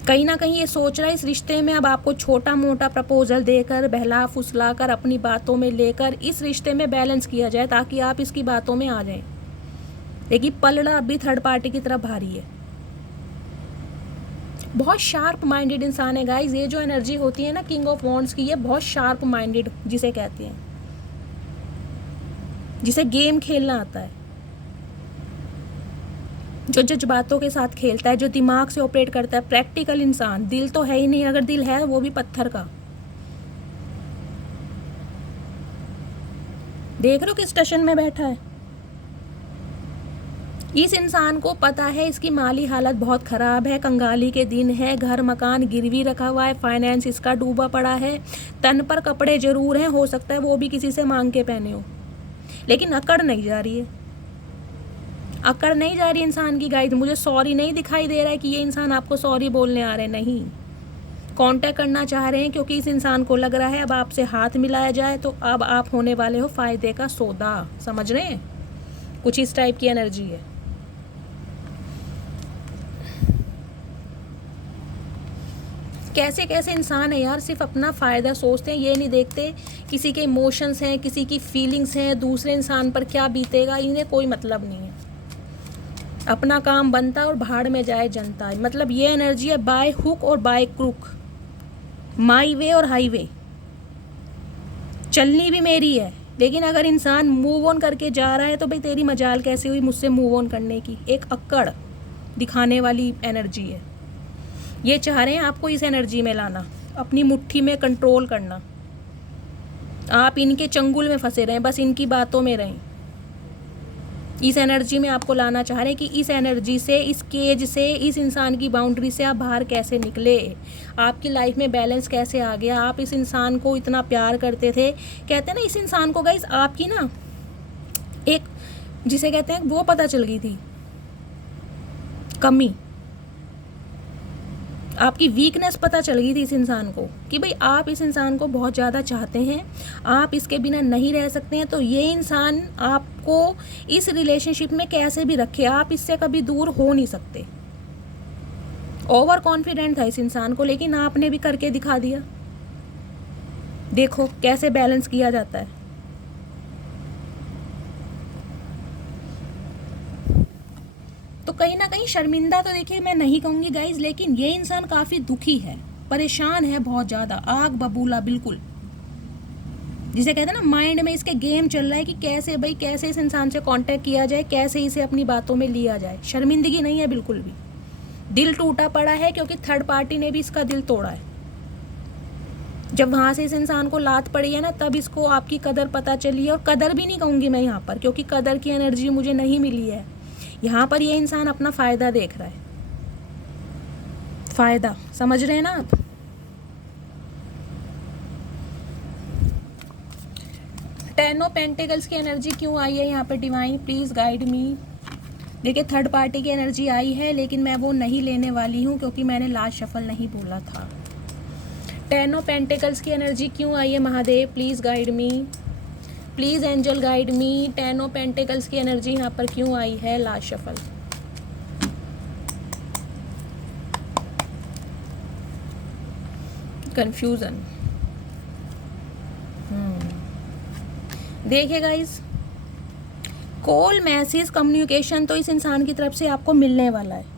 कहीं ना कहीं ये सोच रहा है इस रिश्ते में अब आपको छोटा मोटा प्रपोजल देकर, बहला फुसला कर, अपनी बातों में लेकर इस रिश्ते में बैलेंस किया जाए ताकि आप इसकी बातों में आ जाएं। लेकिन पलड़ा अभी थर्ड पार्टी की तरफ भारी है। बहुत शार्प माइंडेड इंसान है गाइज। ये जो एनर्जी होती है ना किंग ऑफ वॉन्ड्स की, ये बहुत शार्प माइंडेड जिसे कहते हैं, जिसे गेम खेलना आता है, जो जज्बातों के साथ खेलता है, जो दिमाग से ऑपरेट करता है, प्रैक्टिकल इंसान। दिल तो है ही नहीं, अगर दिल है वो भी पत्थर का। देख रहे हो किस स्टेशन में बैठा है। इस इंसान को पता है इसकी माली हालत बहुत ख़राब है, कंगाली के दिन है, घर मकान गिरवी रखा हुआ है, फाइनेंस इसका डूबा पड़ा है, तन पर कपड़े जरूर हैं, हो सकता है वो भी किसी से मांग के पहने हो, लेकिन अकड़ नहीं जा रही है, अकड़ नहीं जा रही इंसान की गाइड। मुझे सॉरी नहीं दिखाई दे रहा है कि ये इंसान आपको सॉरी बोलने आ रहे, नहीं, कांटेक्ट करना चाह रहे हैं, क्योंकि इस इंसान को लग रहा है अब आपसे हाथ मिलाया जाए तो अब आप होने वाले हो फ़ायदे का सौदा। समझ रहे हैं, कुछ इस टाइप की एनर्जी है। कैसे कैसे इंसान है यार, सिर्फ अपना फ़ायदा सोचते हैं, ये नहीं देखते किसी के इमोशंस हैं, किसी की फीलिंग्स हैं, दूसरे इंसान पर क्या बीतेगा, इन्हें कोई मतलब नहीं है। अपना काम बनता और भाड़ में जाए जनता। मतलब ये एनर्जी है बाय हुक और बाय क्रुक, माई वे और हाईवे। चलनी भी मेरी है, लेकिन अगर इंसान मूव ऑन करके जा रहा है तो भाई तेरी मजाल कैसे हुई मुझसे मूव ऑन करने की। एक अक्कड़ दिखाने वाली एनर्जी है। ये चाह रहे हैं आपको इस एनर्जी में लाना, अपनी मुट्ठी में कंट्रोल करना। आप इनके चंगुल में फंसे रहें, बस इनकी बातों में रहें। इस एनर्जी में आपको लाना चाह रहे हैं कि इस एनर्जी से, इस केज से, इस इंसान की बाउंड्री से आप बाहर कैसे निकले, आपकी लाइफ में बैलेंस कैसे आ गया। आप इस इंसान को इतना प्यार करते थे, कहते हैं ना इस इंसान को गाइस आपकी ना एक जिसे कहते हैं वो पता चल गई थी, कमी, आपकी वीकनेस पता चल गई थी इस इंसान को कि भाई आप इस इंसान को बहुत ज़्यादा चाहते हैं, आप इसके बिना नहीं रह सकते हैं। तो ये इंसान आपको इस रिलेशनशिप में कैसे भी रखे, आप इससे कभी दूर हो नहीं सकते। ओवर कॉन्फिडेंट था इस इंसान को, लेकिन आपने भी करके दिखा दिया। देखो कैसे बैलेंस किया जाता है। तो कहीं ना कहीं शर्मिंदा तो देखिए मैं नहीं कहूँगी गाइज, लेकिन ये इंसान काफ़ी दुखी है, परेशान है बहुत ज़्यादा, आग बबूला बिल्कुल, जिसे कहते हैं ना माइंड में इसके गेम चल रहा है कि कैसे भाई कैसे इस इंसान से कांटेक्ट किया जाए, कैसे इसे अपनी बातों में लिया जाए। शर्मिंदगी नहीं है बिल्कुल भी, दिल टूटा पड़ा है क्योंकि थर्ड पार्टी ने भी इसका दिल तोड़ा है। जब वहाँ से इस इंसान को लात पड़ी है ना, तब इसको आपकी कदर पता चली है। और कदर भी नहीं कहूँगी मैं यहाँ पर, क्योंकि कदर की एनर्जी मुझे नहीं मिली है यहाँ पर। ये इंसान अपना फ़ायदा देख रहा है, फ़ायदा, समझ रहे हैं ना आप। टेन ऑफ पेंटिकल्स की एनर्जी क्यों आई है यहाँ पे डिवाइन, प्लीज़ गाइड मी। देखिए थर्ड पार्टी की एनर्जी आई है, लेकिन मैं वो नहीं लेने वाली हूँ क्योंकि मैंने लास्ट शफल नहीं बोला था। टेन ऑफ पेंटिकल्स की एनर्जी क्यों आई है Mahadev, please guide me. Please angel guide me, 10 of pentacles की एनर्जी यहाँ पर क्यों आई है? Last shuffle. कंफ्यूजन। देखिए गाइस, कॉल, मैसेज, कम्युनिकेशन तो इस इंसान की तरफ से आपको मिलने वाला है।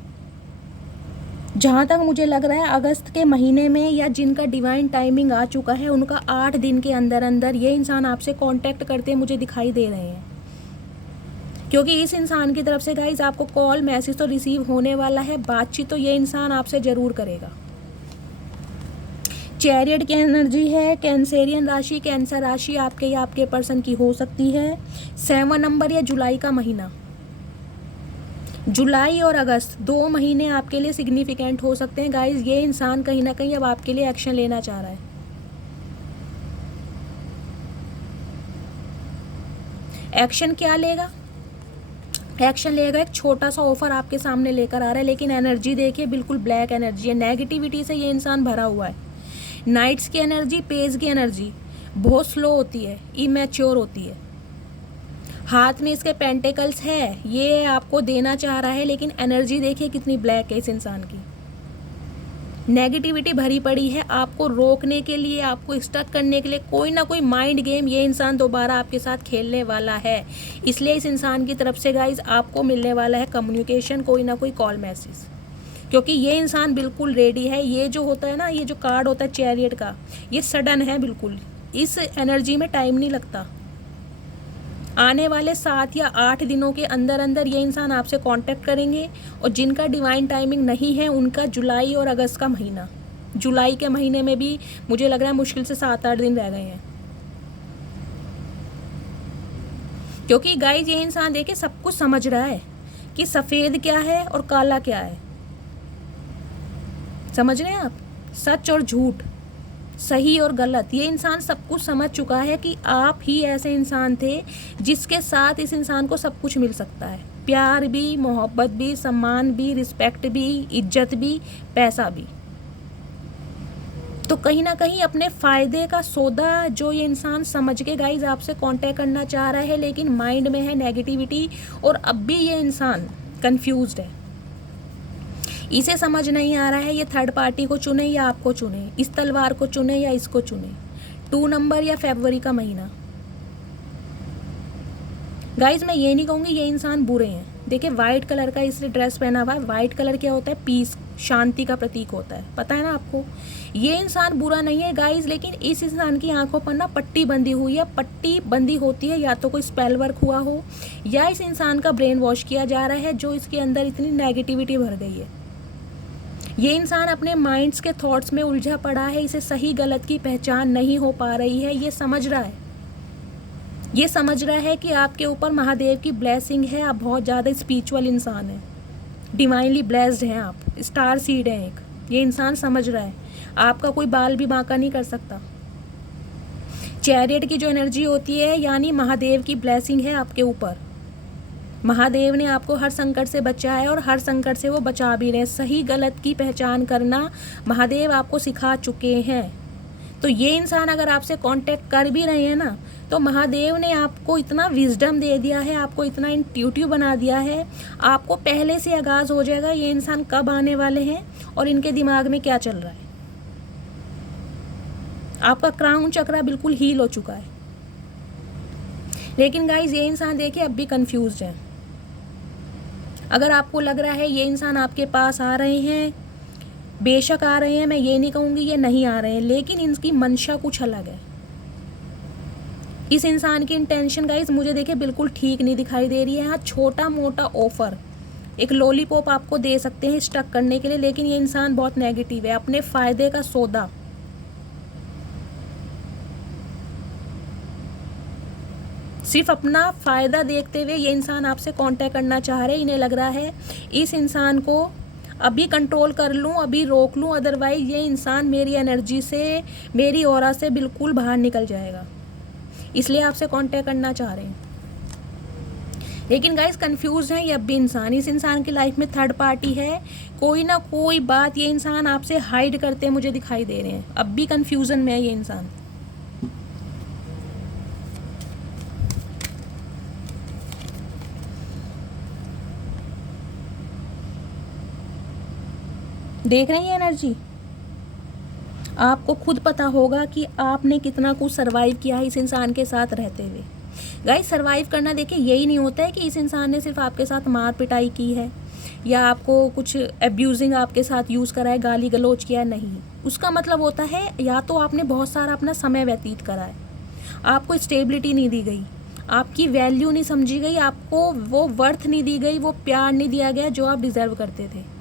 जहाँ तक मुझे लग रहा है अगस्त के महीने में, या जिनका डिवाइन टाइमिंग आ चुका है, उनका 8 दिन के अंदर अंदर ये इंसान आपसे कांटेक्ट करते मुझे दिखाई दे रहे हैं। क्योंकि इस इंसान की तरफ से गाइज आपको कॉल, मैसेज तो रिसीव होने वाला है, बातचीत तो ये इंसान आपसे ज़रूर करेगा। चैरियट की एनर्जी है, कैंसेरियन राशि, कैंसर राशि आपके या आपके पर्सन की हो सकती है। 7 नंबर या जुलाई का महीना, जुलाई और अगस्त 2 महीने आपके लिए सिग्निफिकेंट हो सकते हैं गाइज। ये इंसान कहीं ना कहीं अब आपके लिए एक्शन लेना चाह रहा है। एक्शन क्या लेगा? एक्शन लेगा, एक छोटा सा ऑफर आपके सामने लेकर आ रहा है, लेकिन एनर्जी देखिए बिल्कुल ब्लैक एनर्जी है, नेगेटिविटी से ये इंसान भरा हुआ है। नाइट्स की एनर्जी, पेज की एनर्जी बहुत स्लो होती है, इमैच्योर होती है। हाथ में इसके पेंटिकल्स है, ये आपको देना चाह रहा है, लेकिन एनर्जी देखिए कितनी ब्लैक है इस इंसान की। नेगेटिविटी भरी पड़ी है, आपको रोकने के लिए, आपको स्टक करने के लिए कोई ना कोई माइंड गेम ये इंसान दोबारा आपके साथ खेलने वाला है। इसलिए इस इंसान की तरफ से गाइज आपको मिलने वाला है कम्युनिकेशन, कोई ना कोई कॉल, मैसेज, क्योंकि ये इंसान बिल्कुल रेडी है। ये जो होता है ना, ये जो कार्ड होता है चैरियट का, ये सडन है बिल्कुल। इस एनर्जी में टाइम नहीं लगता। आने वाले 7 या 8 दिनों के अंदर अंदर ये इंसान आपसे कांटेक्ट करेंगे। और जिनका डिवाइन टाइमिंग नहीं है उनका जुलाई और अगस्त का महीना, जुलाई के महीने में भी मुझे लग रहा है मुश्किल से 7-8 दिन रह गए हैं। क्योंकि गाइज ये इंसान देखे सब कुछ समझ रहा है कि सफ़ेद क्या है और काला क्या है। समझ रहे हैं आप? सच और झूठ, सही और गलत, ये इंसान सब कुछ समझ चुका है कि आप ही ऐसे इंसान थे जिसके साथ इस इंसान को सब कुछ मिल सकता है। प्यार भी, मोहब्बत भी, सम्मान भी, रिस्पेक्ट भी, इज्जत भी, पैसा भी। तो कहीं ना कहीं अपने फ़ायदे का सौदा जो ये इंसान समझ के गाइज आपसे कांटेक्ट करना चाह रहा है, लेकिन माइंड में है नेगेटिविटी और अब भी ये इंसान कंफ्यूज्ड है। इसे समझ नहीं आ रहा है ये थर्ड पार्टी को चुने या आपको चुने, इस तलवार को चुने या इसको चुने। 2 नंबर या फरवरी का महीना। गाइज मैं ये नहीं कहूँगी ये इंसान बुरे हैं। देखिए वाइट कलर का इसने ड्रेस पहना हुआ है। वाइट कलर क्या होता है? पीस, शांति का प्रतीक होता है, पता है ना आपको। ये इंसान बुरा नहीं है गाइज, लेकिन इस इंसान की आंखों पर ना पट्टी बंधी हुई है। पट्टी बंधी होती है या तो कोई स्पेल वर्क हुआ हो, या इस इंसान का ब्रेन वॉश किया जा रहा है, जो इसके अंदर इतनी नेगेटिविटी भर गई है। ये इंसान अपने माइंड्स के थॉट्स में उलझा पड़ा है, इसे सही गलत की पहचान नहीं हो पा रही है। ये समझ रहा है, ये समझ रहा है कि आपके ऊपर महादेव की ब्लेसिंग है, आप बहुत ज़्यादा स्पिरिचुअल इंसान हैं, डिवाइनली ब्लेस्ड हैं आप, स्टार सीड हैं एक। ये इंसान समझ रहा है आपका कोई बाल भी बांका नहीं कर सकता। चैरियट की जो एनर्जी होती है यानी महादेव की ब्लेसिंग है आपके ऊपर। महादेव ने आपको हर संकट से बचाया है और हर संकट से वो बचा भी रहे। सही गलत की पहचान करना महादेव आपको सिखा चुके हैं। तो ये इंसान अगर आपसे कांटेक्ट कर भी रहे हैं ना, तो महादेव ने आपको इतना विजडम दे दिया है, आपको इतना इंट्यूटिव बना दिया है, आपको पहले से आगाज़ हो जाएगा ये इंसान कब आने वाले हैं और इनके दिमाग में क्या चल रहा है। आपका क्राउन चक्रा बिल्कुल हील हो चुका है। लेकिन गाइज ये इंसान देखिए अब भी कंफ्यूज्ड है। अगर आपको लग रहा है ये इंसान आपके पास आ रहे हैं, बेशक आ रहे हैं, मैं ये नहीं कहूँगी ये नहीं आ रहे हैं, लेकिन इनकी मंशा कुछ अलग है। इस इंसान की इंटेंशन गाइज मुझे देखिए बिल्कुल ठीक नहीं दिखाई दे रही है। हाँ, छोटा मोटा ऑफर, एक लॉलीपॉप आपको दे सकते हैं स्टक करने के लिए, लेकिन ये इंसान बहुत नेगेटिव है। अपने फ़ायदे का सौदा, सिर्फ अपना फ़ायदा देखते हुए ये इंसान आपसे कांटेक्ट करना चाह रहे हैं। इन्हें लग रहा है इस इंसान को अभी कंट्रोल कर लूँ, अभी रोक लूँ, अदरवाइज़ ये इंसान मेरी एनर्जी से, मेरी ऑरा से बिल्कुल बाहर निकल जाएगा। इसलिए आपसे कांटेक्ट करना चाह रहे हैं। लेकिन गाइस कंफ्यूज हैं ये अब भी इंसान। इस इंसान की लाइफ में थर्ड पार्टी है, कोई ना कोई बात ये इंसान आपसे हाइड करते मुझे दिखाई दे रहे हैं। अब भी कंफ्यूजन में है ये इंसान। देख रही हैं एनर्जी? आपको खुद पता होगा कि आपने कितना कुछ सरवाइव किया है इस इंसान के साथ रहते हुए। गाइस, सरवाइव करना देखिए यही नहीं होता है कि इस इंसान ने सिर्फ आपके साथ मार पिटाई की है या आपको कुछ एब्यूजिंग आपके साथ यूज़ करा है, गाली गलौज किया है। नहीं, उसका मतलब होता है या तो आपने बहुत सारा अपना समय व्यतीत करा है, आपको स्टेबिलिटी नहीं दी गई, आपकी वैल्यू नहीं समझी गई, आपको वो वर्थ नहीं दी गई, वो प्यार नहीं दिया गया जो आप डिज़र्व करते थे।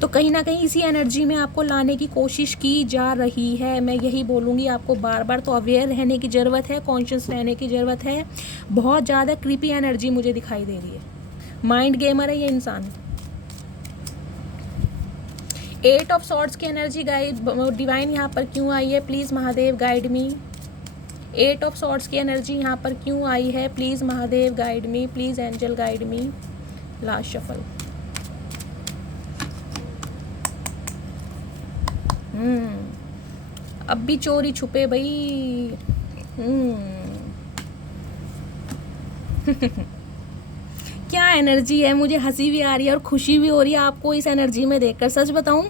तो कहीं ना कहीं इसी एनर्जी में आपको लाने की कोशिश की जा रही है। मैं यही बोलूँगी, आपको बार बार तो अवेयर रहने की ज़रूरत है, कॉन्शियस रहने की ज़रूरत है। बहुत ज़्यादा क्रीपी एनर्जी मुझे दिखाई दे रही है, माइंड गेमर है ये इंसान। 8 ऑफ सॉर्ड्स की एनर्जी गाइड डिवाइन यहाँ पर क्यों आई है? Please Mahadev guide me. 8 of swords की एनर्जी यहाँ पर क्यों आई है? Please Mahadev guide me, please angel guide me. Last shuffle. अब भी चोरी छुपे भाई। क्या एनर्जी है, मुझे हंसी भी आ रही है और खुशी भी हो रही है आपको इस एनर्जी में देखकर। सच बताऊं,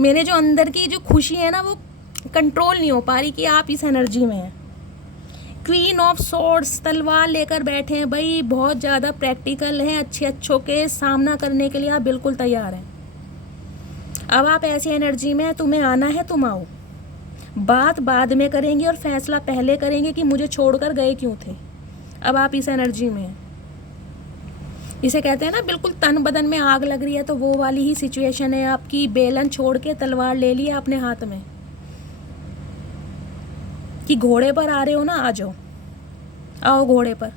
मेरे जो अंदर की जो खुशी है ना, वो कंट्रोल नहीं हो पा रही कि आप इस एनर्जी में हैं। क्वीन ऑफ सॉर्ड्स, तलवार लेकर बैठे हैं भाई, बहुत ज़्यादा प्रैक्टिकल हैं, अच्छों के सामना करने के लिए आप बिल्कुल तैयार हैं। अब आप ऐसी एनर्जी में, तुम्हें आना है तुम आओ, बात बाद में करेंगे और फैसला पहले करेंगे कि मुझे छोड़कर गए क्यों थे। अब आप इस एनर्जी में हैं, इसे कहते हैं ना बिल्कुल तन बदन में आग लग रही है, तो वो वाली ही सिचुएशन है आपकी। बेलन छोड़ के तलवार ले लिया अपने हाथ में कि घोड़े पर आ रहे हो ना, आ जाओ, आओ घोड़े पर।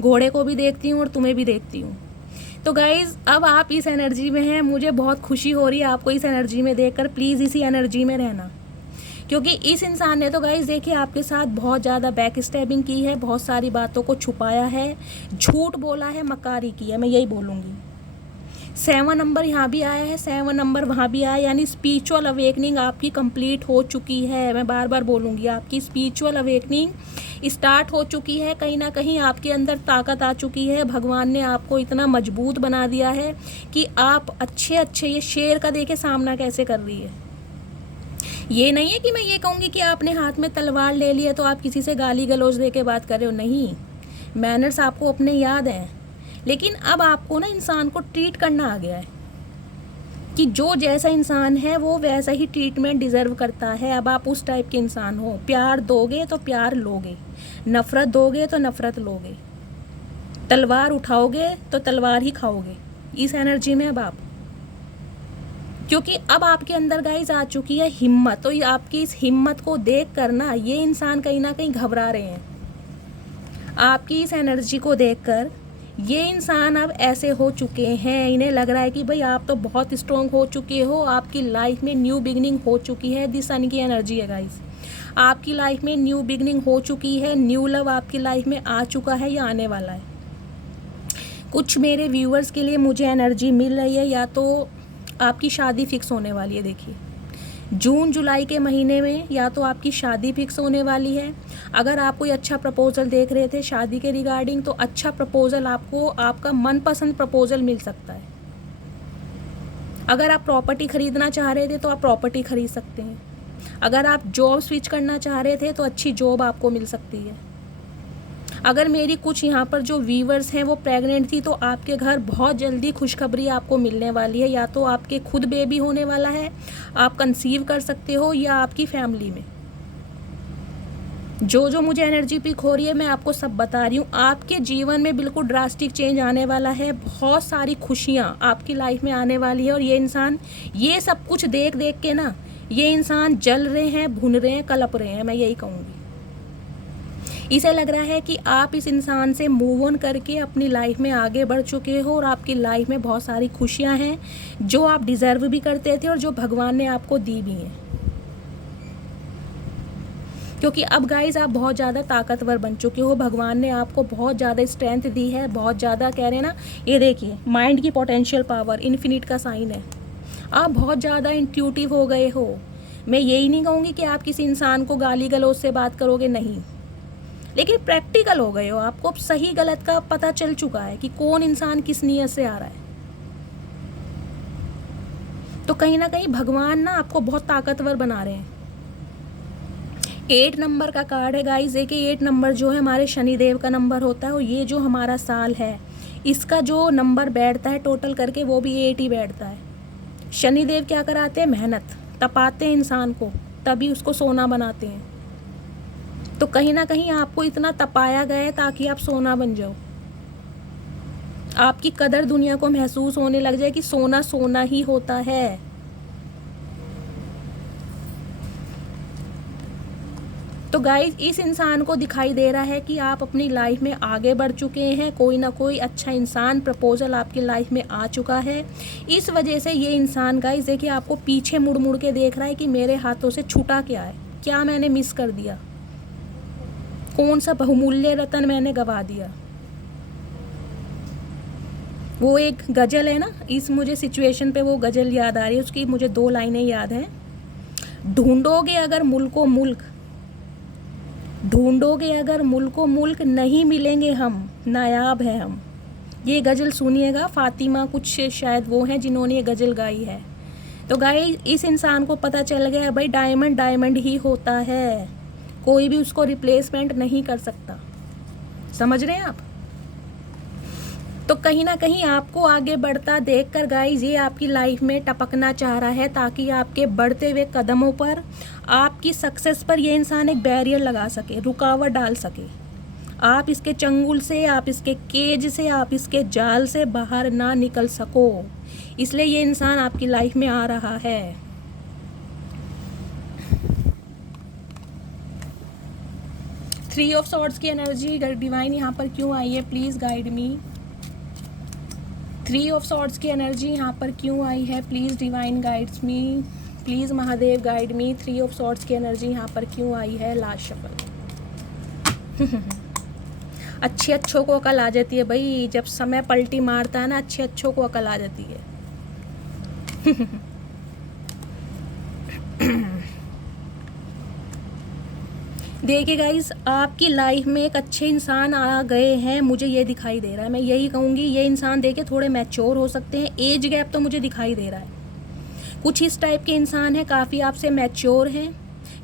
घोड़े को भी देखती हूँ और तुम्हें भी देखती हूँ। तो गाइज़, अब आप इस एनर्जी में हैं, मुझे बहुत खुशी हो रही है आपको इस एनर्जी में देखकर। प्लीज़ इसी एनर्जी में रहना, क्योंकि इस इंसान ने तो गाइज़ देखिए आपके साथ बहुत ज़्यादा बैक स्टैबिंग की है, बहुत सारी बातों को छुपाया है, झूठ बोला है, मक्कारी की है, मैं यही बोलूँगी। 7 नंबर यहाँ भी आया है, 7 नंबर वहाँ भी आया, यानी स्पिरिचुअल अवेकनिंग आपकी कंप्लीट हो चुकी है। मैं बार बार बोलूँगी, आपकी स्पिरिचुअल अवेकनिंग स्टार्ट हो चुकी है। कहीं ना कहीं आपके अंदर ताकत आ चुकी है। भगवान ने आपको इतना मजबूत बना दिया है कि आप अच्छे ये शेर का देखे सामना कैसे कर रही है। ये नहीं है कि मैं ये कहूँगी कि आपने हाथ में तलवार ले ली है तो आप किसी से गाली गलौज दे के बात कर रहे हो। नहीं, मैनर्स आपको अपने याद हैं, लेकिन अब आपको ना इंसान को ट्रीट करना आ गया है कि जो जैसा इंसान है वो वैसा ही ट्रीटमेंट डिज़र्व करता है। अब आप उस टाइप के इंसान हो। प्यार दोगे तो प्यार लोगे, नफ़रत दोगे तो नफ़रत लोगे, तलवार उठाओगे तो तलवार ही खाओगे। इस एनर्जी में अब आप, क्योंकि अब आपके अंदर गाइस आ चुकी है हिम्मत। तो आपकी इस हिम्मत को देख कर ना ये इंसान कहीं ना कहीं घबरा रहे हैं। आपकी इस एनर्जी को देखकर ये इंसान अब ऐसे हो चुके हैं, इन्हें लग रहा है कि भाई आप तो बहुत स्ट्रॉन्ग हो चुके हो, आपकी लाइफ में न्यू बिगनिंग हो चुकी है। दिस सन की एनर्जी है गाइस, आपकी लाइफ में न्यू बिगनिंग हो चुकी है, न्यू लव आपकी लाइफ में आ चुका है या आने वाला है। कुछ मेरे व्यूअर्स के लिए मुझे एनर्जी मिल रही है या तो आपकी शादी फिक्स होने वाली है। देखिए जून जुलाई के महीने में या तो आपकी शादी फिक्स होने वाली है। अगर आप कोई अच्छा प्रपोजल देख रहे थे शादी के रिगार्डिंग, तो अच्छा प्रपोजल आपको, आपका मनपसंद प्रपोजल मिल सकता है। अगर आप प्रॉपर्टी खरीदना चाह रहे थे तो आप प्रॉपर्टी खरीद सकते हैं। अगर आप जॉब स्विच करना चाह रहे थे तो अच्छी जॉब आपको मिल सकती है। अगर मेरी कुछ यहाँ पर जो व्यूअर्स हैं वो प्रेग्नेंट थी तो आपके घर बहुत जल्दी खुशखबरी आपको मिलने वाली है। या तो आपके खुद बेबी होने वाला है, आप कंसीव कर सकते हो, या आपकी फैमिली में जो मुझे एनर्जी पिक हो रही है मैं आपको सब बता रही हूँ। आपके जीवन में बिल्कुल ड्रास्टिक चेंज आने वाला है, बहुत सारी खुशियाँ आपकी लाइफ में आने वाली है। और ये इंसान ये सब कुछ देख देख के ना ये इंसान जल रहे हैं, भुन रहे हैं, कलप रहे हैं, मैं यही कहूँगी। इसे लग रहा है कि आप इस इंसान से मूव ऑन करके अपनी लाइफ में आगे बढ़ चुके हो और आपकी लाइफ में बहुत सारी खुशियां हैं जो आप डिज़र्व भी करते थे और जो भगवान ने आपको दी भी हैं। क्योंकि अब गाइस आप बहुत ज़्यादा ताकतवर बन चुके हो, भगवान ने आपको बहुत ज़्यादा स्ट्रेंथ दी है, बहुत ज़्यादा कह रहे हैं ना, ये देखिए माइंड की पोटेंशियल पावर इन्फिनिट का साइन है। आप बहुत ज़्यादा इंट्यूटिव हो गए हो। मैं यही नहीं कहूँगी कि आप किसी इंसान को गाली गलौज से बात करोगे, नहीं, लेकिन प्रैक्टिकल हो गए हो। आपको सही गलत का पता चल चुका है कि कौन इंसान किस नीयत से आ रहा है। तो कहीं ना कहीं भगवान ना आपको बहुत ताकतवर बना रहे हैं। 8 नंबर का कार्ड है गाइस। देखिए 8 नंबर जो है हमारे शनिदेव का नंबर होता है, और ये जो हमारा साल है इसका जो नंबर बैठता है टोटल करके वो भी 8 ही बैठता है। शनिदेव क्या कराते हैं? मेहनत, तपाते हैं इंसान को, तभी उसको सोना बनाते हैं। तो कहीं ना कहीं आपको इतना तपाया गया है ताकि आप सोना बन जाओ, आपकी कदर दुनिया को महसूस होने लग जाए कि सोना सोना ही होता है। तो गाइस इस इंसान को दिखाई दे रहा है कि आप अपनी लाइफ में आगे बढ़ चुके हैं, कोई ना कोई अच्छा इंसान प्रपोजल आपकी लाइफ में आ चुका है। इस वजह से ये इंसान गाइस देखिए आपको पीछे मुड़ मुड़ के देख रहा है कि मेरे हाथों से छूटा क्या है, क्या मैंने मिस कर दिया, कौन सा बहुमूल्य रतन मैंने गवा दिया। वो एक गज़ल है ना, इस मुझे सिचुएशन पे वो गज़ल याद आ रही है, उसकी मुझे 2 लाइनें याद हैं। ढूंढोगे अगर मुल्को मुल्क, ढूंढोगे अगर मुल्को मुल्क, नहीं मिलेंगे हम, नायाब है हम। ये गज़ल सुनिएगा, फातिमा कुछ शायद वो हैं जिन्होंने ये गज़ल गाई है। तो गाइस इस इंसान को पता चल गया भाई डायमंड डायमंड ही होता है, कोई भी उसको रिप्लेसमेंट नहीं कर सकता। समझ रहे हैं आप? तो कहीं ना कहीं आपको आगे बढ़ता देखकर गाइस ये आपकी लाइफ में टपकना चाह रहा है ताकि आपके बढ़ते हुए कदमों पर, आपकी सक्सेस पर ये इंसान एक बैरियर लगा सके, रुकावट डाल सके। आप इसके चंगुल से, आप इसके केज से, आप इसके जाल से बाहर ना निकल सको, इसलिए ये इंसान आपकी लाइफ में आ रहा है। थ्री ऑफ सॉर्ड्स की एनर्जी डिवाइन यहाँ पर क्यों आई है? Please guide me. 3 of swords की एनर्जी यहाँ पर क्यों आई है? Please divine guides me, please Mahadev guide me. 3 of swords की एनर्जी यहाँ पर क्यों आई है? Last shuffle. अच्छे अच्छों को अकल आ जाती है भाई, जब समय पलटी मारता है ना, अच्छे अच्छों को अकल आ जाती है। देखिए गाइस आपकी लाइफ में एक अच्छे इंसान आ गए हैं, मुझे ये दिखाई दे रहा है। मैं यही कहूँगी ये इंसान देखिए थोड़े मैच्योर हो सकते हैं, एज गैप तो मुझे दिखाई दे रहा है। कुछ इस टाइप के इंसान हैं, काफ़ी आपसे मैच्योर हैं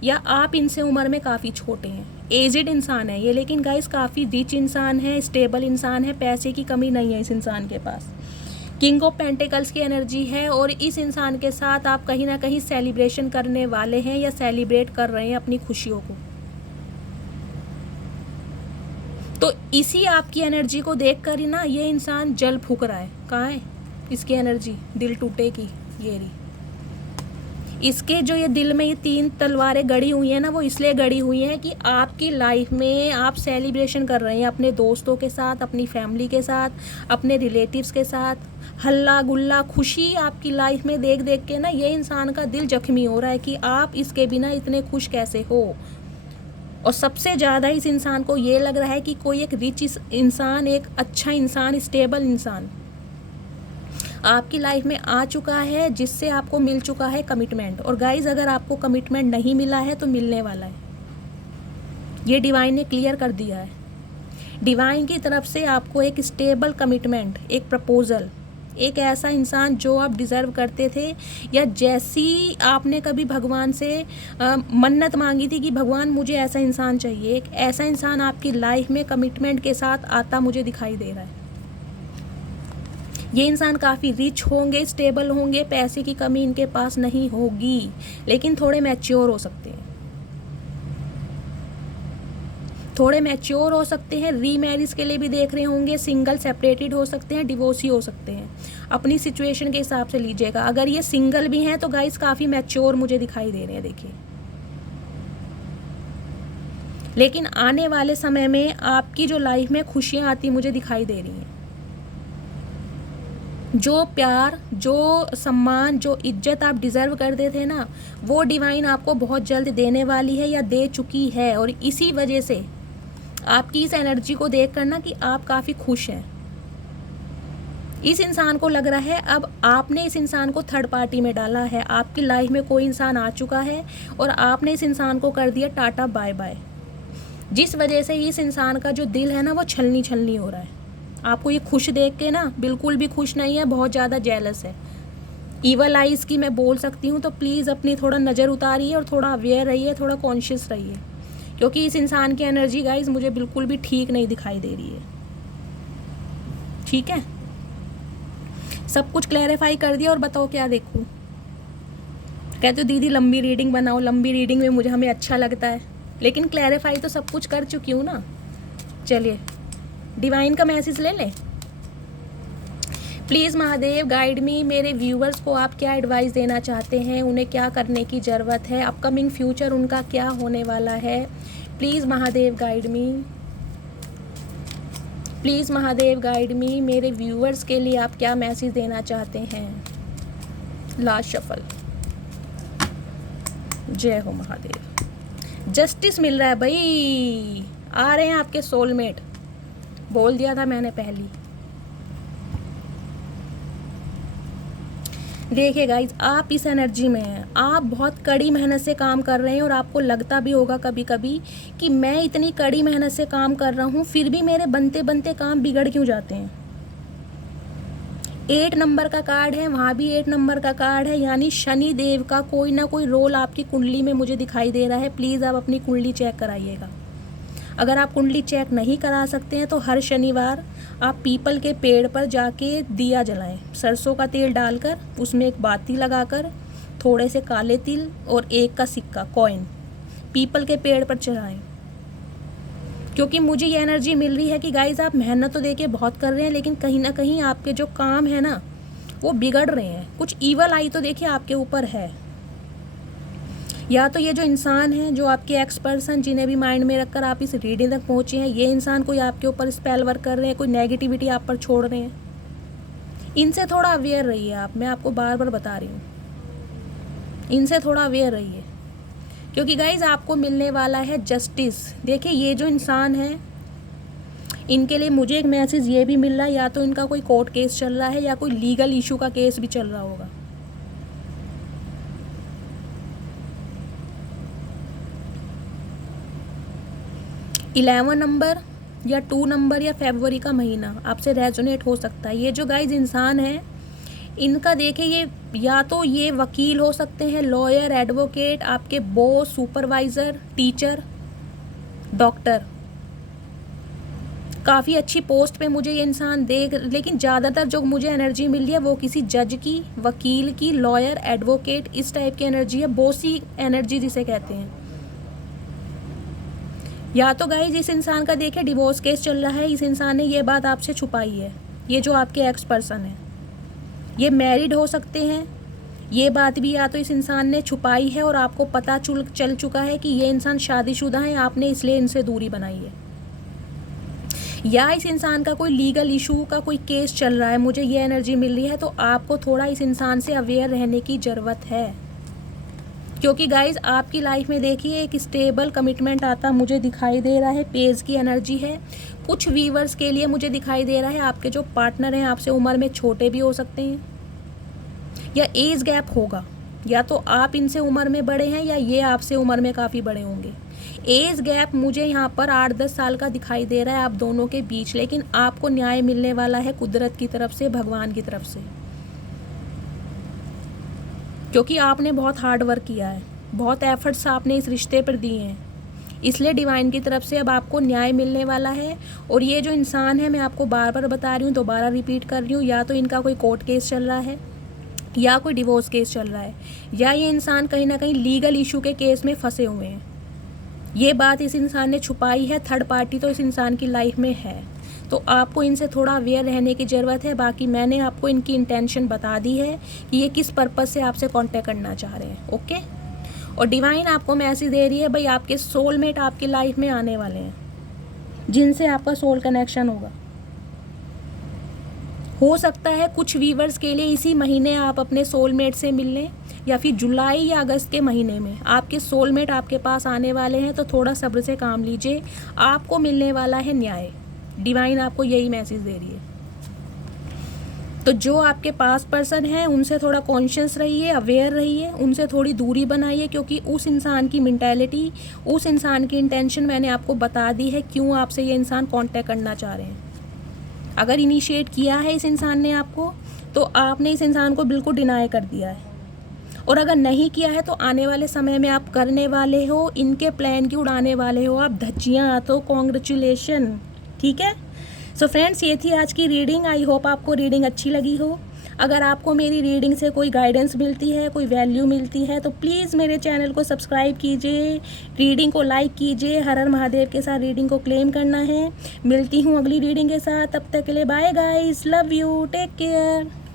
या आप इनसे उम्र में काफ़ी छोटे हैं। एजेड इंसान है ये, लेकिन गाइस काफ़ी रिच इंसान है, स्टेबल इंसान है, पैसे की कमी नहीं है इस इंसान के पास। किंग ऑफ पेंटिकल्स की एनर्जी है, और इस इंसान के साथ आप कहीं ना कहीं सेलिब्रेशन करने वाले हैं या सेलिब्रेट कर रहे हैं अपनी खुशियों को। तो इसी आपकी एनर्जी को देख कर ही ना ये इंसान जल फूक रहा है। कहाँ है इसकी एनर्जी? दिल टूटे की ये रही। इसके जो ये दिल में ये 3 तलवारें गड़ी हुई हैं ना, वो इसलिए गड़ी हुई हैं कि आपकी लाइफ में आप सेलिब्रेशन कर रहे हैं अपने दोस्तों के साथ, अपनी फैमिली के साथ, अपने रिलेटिव्स के साथ। हल्ला गुल्ला खुशी आपकी लाइफ में देख देख के ना ये इंसान का दिल जख्मी हो रहा है कि आप इसके बिना इतने खुश कैसे हो। और सबसे ज़्यादा इस इंसान को ये लग रहा है कि कोई एक रिच इंसान, एक अच्छा इंसान, स्टेबल इंसान आपकी लाइफ में आ चुका है, जिससे आपको मिल चुका है कमिटमेंट। और गाइज अगर आपको कमिटमेंट नहीं मिला है तो मिलने वाला है, ये डिवाइन ने क्लियर कर दिया है। डिवाइन की तरफ से आपको एक स्टेबल कमिटमेंट, एक प्रपोजल, एक ऐसा इंसान जो आप डिज़र्व करते थे, या जैसी आपने कभी भगवान से मन्नत मांगी थी कि भगवान मुझे ऐसा इंसान चाहिए, एक ऐसा इंसान आपकी लाइफ में कमिटमेंट के साथ आता मुझे दिखाई दे रहा है। ये इंसान काफ़ी रिच होंगे, स्टेबल होंगे, पैसे की कमी इनके पास नहीं होगी, लेकिन थोड़े मैच्योर हो सकते हैं, थोड़े मैच्योर हो सकते हैं। रीमैरिज के लिए भी देख रहे होंगे, सिंगल सेपरेटेड हो सकते हैं, डिवोर्सी हो सकते हैं। अपनी सिचुएशन के हिसाब से लीजिएगा। अगर ये सिंगल भी हैं तो गाइस काफ़ी मैच्योर मुझे दिखाई दे रहे हैं, देखिए। लेकिन आने वाले समय में आपकी जो लाइफ में खुशियाँ आती मुझे दिखाई दे रही हैं। जो प्यार, जो सम्मान, जो इज्जत आप डिज़र्व करते थे ना, वो डिवाइन आपको बहुत जल्द देने वाली है या दे चुकी है। और इसी वजह से आपकी इस एनर्जी को देख कर ना कि आप काफ़ी खुश हैं। इस इंसान को लग रहा है अब आपने इस इंसान को थर्ड पार्टी में डाला है, आपकी लाइफ में कोई इंसान आ चुका है और आपने इस इंसान को कर दिया टाटा बाय बाय, जिस वजह से इस इंसान का जो दिल है ना वो छलनी छलनी हो रहा है। आपको ये खुश देख के ना बिल्कुल भी खुश नहीं है, बहुत ज़्यादा जेलस है। ईवल आइज की मैं बोल सकती हूँ, तो प्लीज़ अपनी थोड़ा नज़र उतारिए और थोड़ा अवेयर रहिए, थोड़ा कॉन्शियस रहिए, क्योंकि इस इंसान की एनर्जी गाइज मुझे बिल्कुल भी ठीक नहीं दिखाई दे रही है। ठीक है, सब कुछ क्लैरिफाई कर दिया और बताओ क्या देखूँ। कहते हो दीदी लंबी रीडिंग बनाओ, लंबी रीडिंग में हमें अच्छा लगता है, लेकिन क्लैरिफाई तो सब कुछ कर चुकी हूँ ना। चलिए डिवाइन का मैसेज ले लें। प्लीज़ महादेव गाइड मी, मेरे व्यूअर्स को आप क्या एडवाइस देना चाहते हैं, उन्हें क्या करने की ज़रूरत है, अपकमिंग फ्यूचर उनका क्या होने वाला है। Please Mahadev guide me, please Mahadev guide me, मेरे व्यूअर्स के लिए आप क्या मैसेज देना चाहते हैं। Last shuffle. जय हो महादेव। जस्टिस मिल रहा है भाई, आ रहे हैं आपके सोलमेट, बोल दिया था मैंने पहली। देखिए गाइज, आप इस एनर्जी में हैं, आप बहुत कड़ी मेहनत से काम कर रहे हैं और आपको लगता भी होगा कभी कभी कि मैं इतनी कड़ी मेहनत से काम कर रहा हूँ फिर भी मेरे बनते बनते काम बिगड़ क्यों जाते हैं। 8 नंबर का कार्ड है, वहाँ भी 8 नंबर का कार्ड है, यानी शनि देव का कोई ना कोई रोल आपकी कुंडली में मुझे दिखाई दे रहा है। प्लीज़ आप अपनी कुंडली चेक कराइएगा। अगर आप कुंडली चेक नहीं करा सकते हैं तो हर शनिवार आप पीपल के पेड़ पर जाके दिया जलाएं, सरसों का तेल डालकर, उसमें एक बाती लगाकर, थोड़े से काले तिल और 1 का सिक्का कॉइन पीपल के पेड़ पर चढ़ाएं। क्योंकि मुझे ये एनर्जी मिल रही है कि गाइज आप मेहनत तो देखिए बहुत कर रहे हैं, लेकिन कहीं ना कहीं आपके जो काम है ना वो बिगड़ रहे हैं। कुछ ईवल आई तो देखिए आपके ऊपर है, या तो ये जो इंसान है, जो आपके एक्स पर्सन, जिन्हें भी माइंड में रखकर आप इस रीडिंग तक पहुँचे हैं, ये इंसान कोई आपके ऊपर स्पेल वर्क कर रहे हैं, कोई नेगेटिविटी आप पर छोड़ रहे हैं। इनसे थोड़ा अवेयर रहिए आप, मैं आपको बार बार बता रही हूँ, इनसे थोड़ा अवेयर रहिए, क्योंकि गाइज आपको मिलने वाला है जस्टिस। देखिए ये जो इंसान है, इनके लिए मुझे एक मैसेज ये भी मिल रहा है, या तो इनका कोई कोर्ट केस चल रहा है या कोई लीगल इशू का केस भी चल रहा होगा। इलेवन नंबर या 2 नंबर या फरवरी का महीना आपसे रेजोनेट हो सकता है। ये जो गाइज इंसान है, इनका देखिए ये या तो ये वकील हो सकते हैं, लॉयर, एडवोकेट, आपके बॉस, सुपरवाइज़र, टीचर, डॉक्टर, काफ़ी अच्छी पोस्ट पे मुझे ये इंसान देख, लेकिन ज़्यादातर जो मुझे एनर्जी मिल रही है वो किसी जज की, वकील की, लॉयर, एडवोकेट, इस टाइप की एनर्जी है, बॉसी एनर्जी जिसे कहते हैं। या तो गाइज इस इंसान का देखिए डिवोर्स केस चल रहा है, इस इंसान ने ये बात आपसे छुपाई है। ये जो आपके एक्स पर्सन है, ये मैरिड हो सकते हैं, ये बात भी या तो इस इंसान ने छुपाई है और आपको पता चल चुका है कि ये इंसान शादीशुदा है, आपने इसलिए इनसे दूरी बनाई है। या इस इंसान का कोई लीगल इशू का कोई केस चल रहा है, मुझे ये एनर्जी मिल रही है, तो आपको थोड़ा इस इंसान से अवेयर रहने की ज़रूरत है। क्योंकि गाइज आपकी लाइफ में देखिए एक स्टेबल कमिटमेंट आता मुझे दिखाई दे रहा है, पेज की एनर्जी है। कुछ व्यूवर्स के लिए मुझे दिखाई दे रहा है आपके जो पार्टनर हैं आपसे उम्र में छोटे भी हो सकते हैं, या एज गैप होगा, या तो आप इनसे उम्र में बड़े हैं या ये आपसे उम्र में काफ़ी बड़े होंगे। एज गैप मुझे यहाँ पर 8-10 साल का दिखाई दे रहा है आप दोनों के बीच, लेकिन आपको न्याय मिलने वाला है कुदरत की तरफ से, भगवान की तरफ से, क्योंकि आपने बहुत हार्ड वर्क किया है, बहुत एफर्ट्स आपने इस रिश्ते पर दिए हैं, इसलिए डिवाइन की तरफ से अब आपको न्याय मिलने वाला है। और ये जो इंसान है, मैं आपको बार बार बता रही हूँ, दोबारा रिपीट कर रही हूँ, या तो इनका कोई कोर्ट केस चल रहा है, या कोई डिवोर्स केस चल रहा है, या ये इंसान कहीं ना कहीं लीगल इशू के केस में फंसे हुए हैं। ये बात इस इंसान ने छुपाई है, थर्ड पार्टी तो इस इंसान की लाइफ में है, तो आपको इनसे थोड़ा अवेयर रहने की ज़रूरत है। बाकी मैंने आपको इनकी इंटेंशन बता दी है कि ये किस पर्पज़ से आपसे कांटेक्ट करना चाह रहे हैं। ओके, और डिवाइन आपको मैसेज दे रही है भाई आपके सोलमेट आपकी लाइफ में आने वाले हैं, जिनसे आपका सोल कनेक्शन होगा। हो सकता है कुछ व्यूवर्स के लिए इसी महीने आप अपने सोलमेट से मिल लें, या फिर जुलाई या अगस्त के महीने में आपके सोलमेट आपके पास आने वाले हैं, तो थोड़ा सब्र से काम लीजिए, आपको मिलने वाला है न्याय। डिवाइन आपको यही मैसेज दे रही है। तो जो आपके पास पर्सन है उनसे थोड़ा कॉन्शियस रहिए, अवेयर रहिए, उनसे थोड़ी दूरी बनाइए, क्योंकि उस इंसान की मेंटालिटी, उस इंसान की इंटेंशन मैंने आपको बता दी है, क्यों आपसे ये इंसान कांटेक्ट करना चाह रहे हैं। अगर इनिशिएट किया है इस इंसान ने आपको, तो आपने इस इंसान को बिल्कुल डिनाई कर दिया है। और अगर नहीं किया है तो आने वाले समय में आप करने वाले हो, इनके प्लान की उड़ाने वाले हो आप धज्जियाँ। तो कॉन्ग्रेचुलेशन, ठीक है। सो फ्रेंड्स, ये थी आज की रीडिंग। आई होप आपको रीडिंग अच्छी लगी हो। अगर आपको मेरी रीडिंग से कोई गाइडेंस मिलती है, कोई वैल्यू मिलती है, तो प्लीज़ मेरे चैनल को सब्सक्राइब कीजिए, रीडिंग को लाइक कीजिए। हर हर महादेव के साथ रीडिंग को क्लेम करना है। मिलती हूँ अगली रीडिंग के साथ, तब तक के लिए bye guys, love you, take care.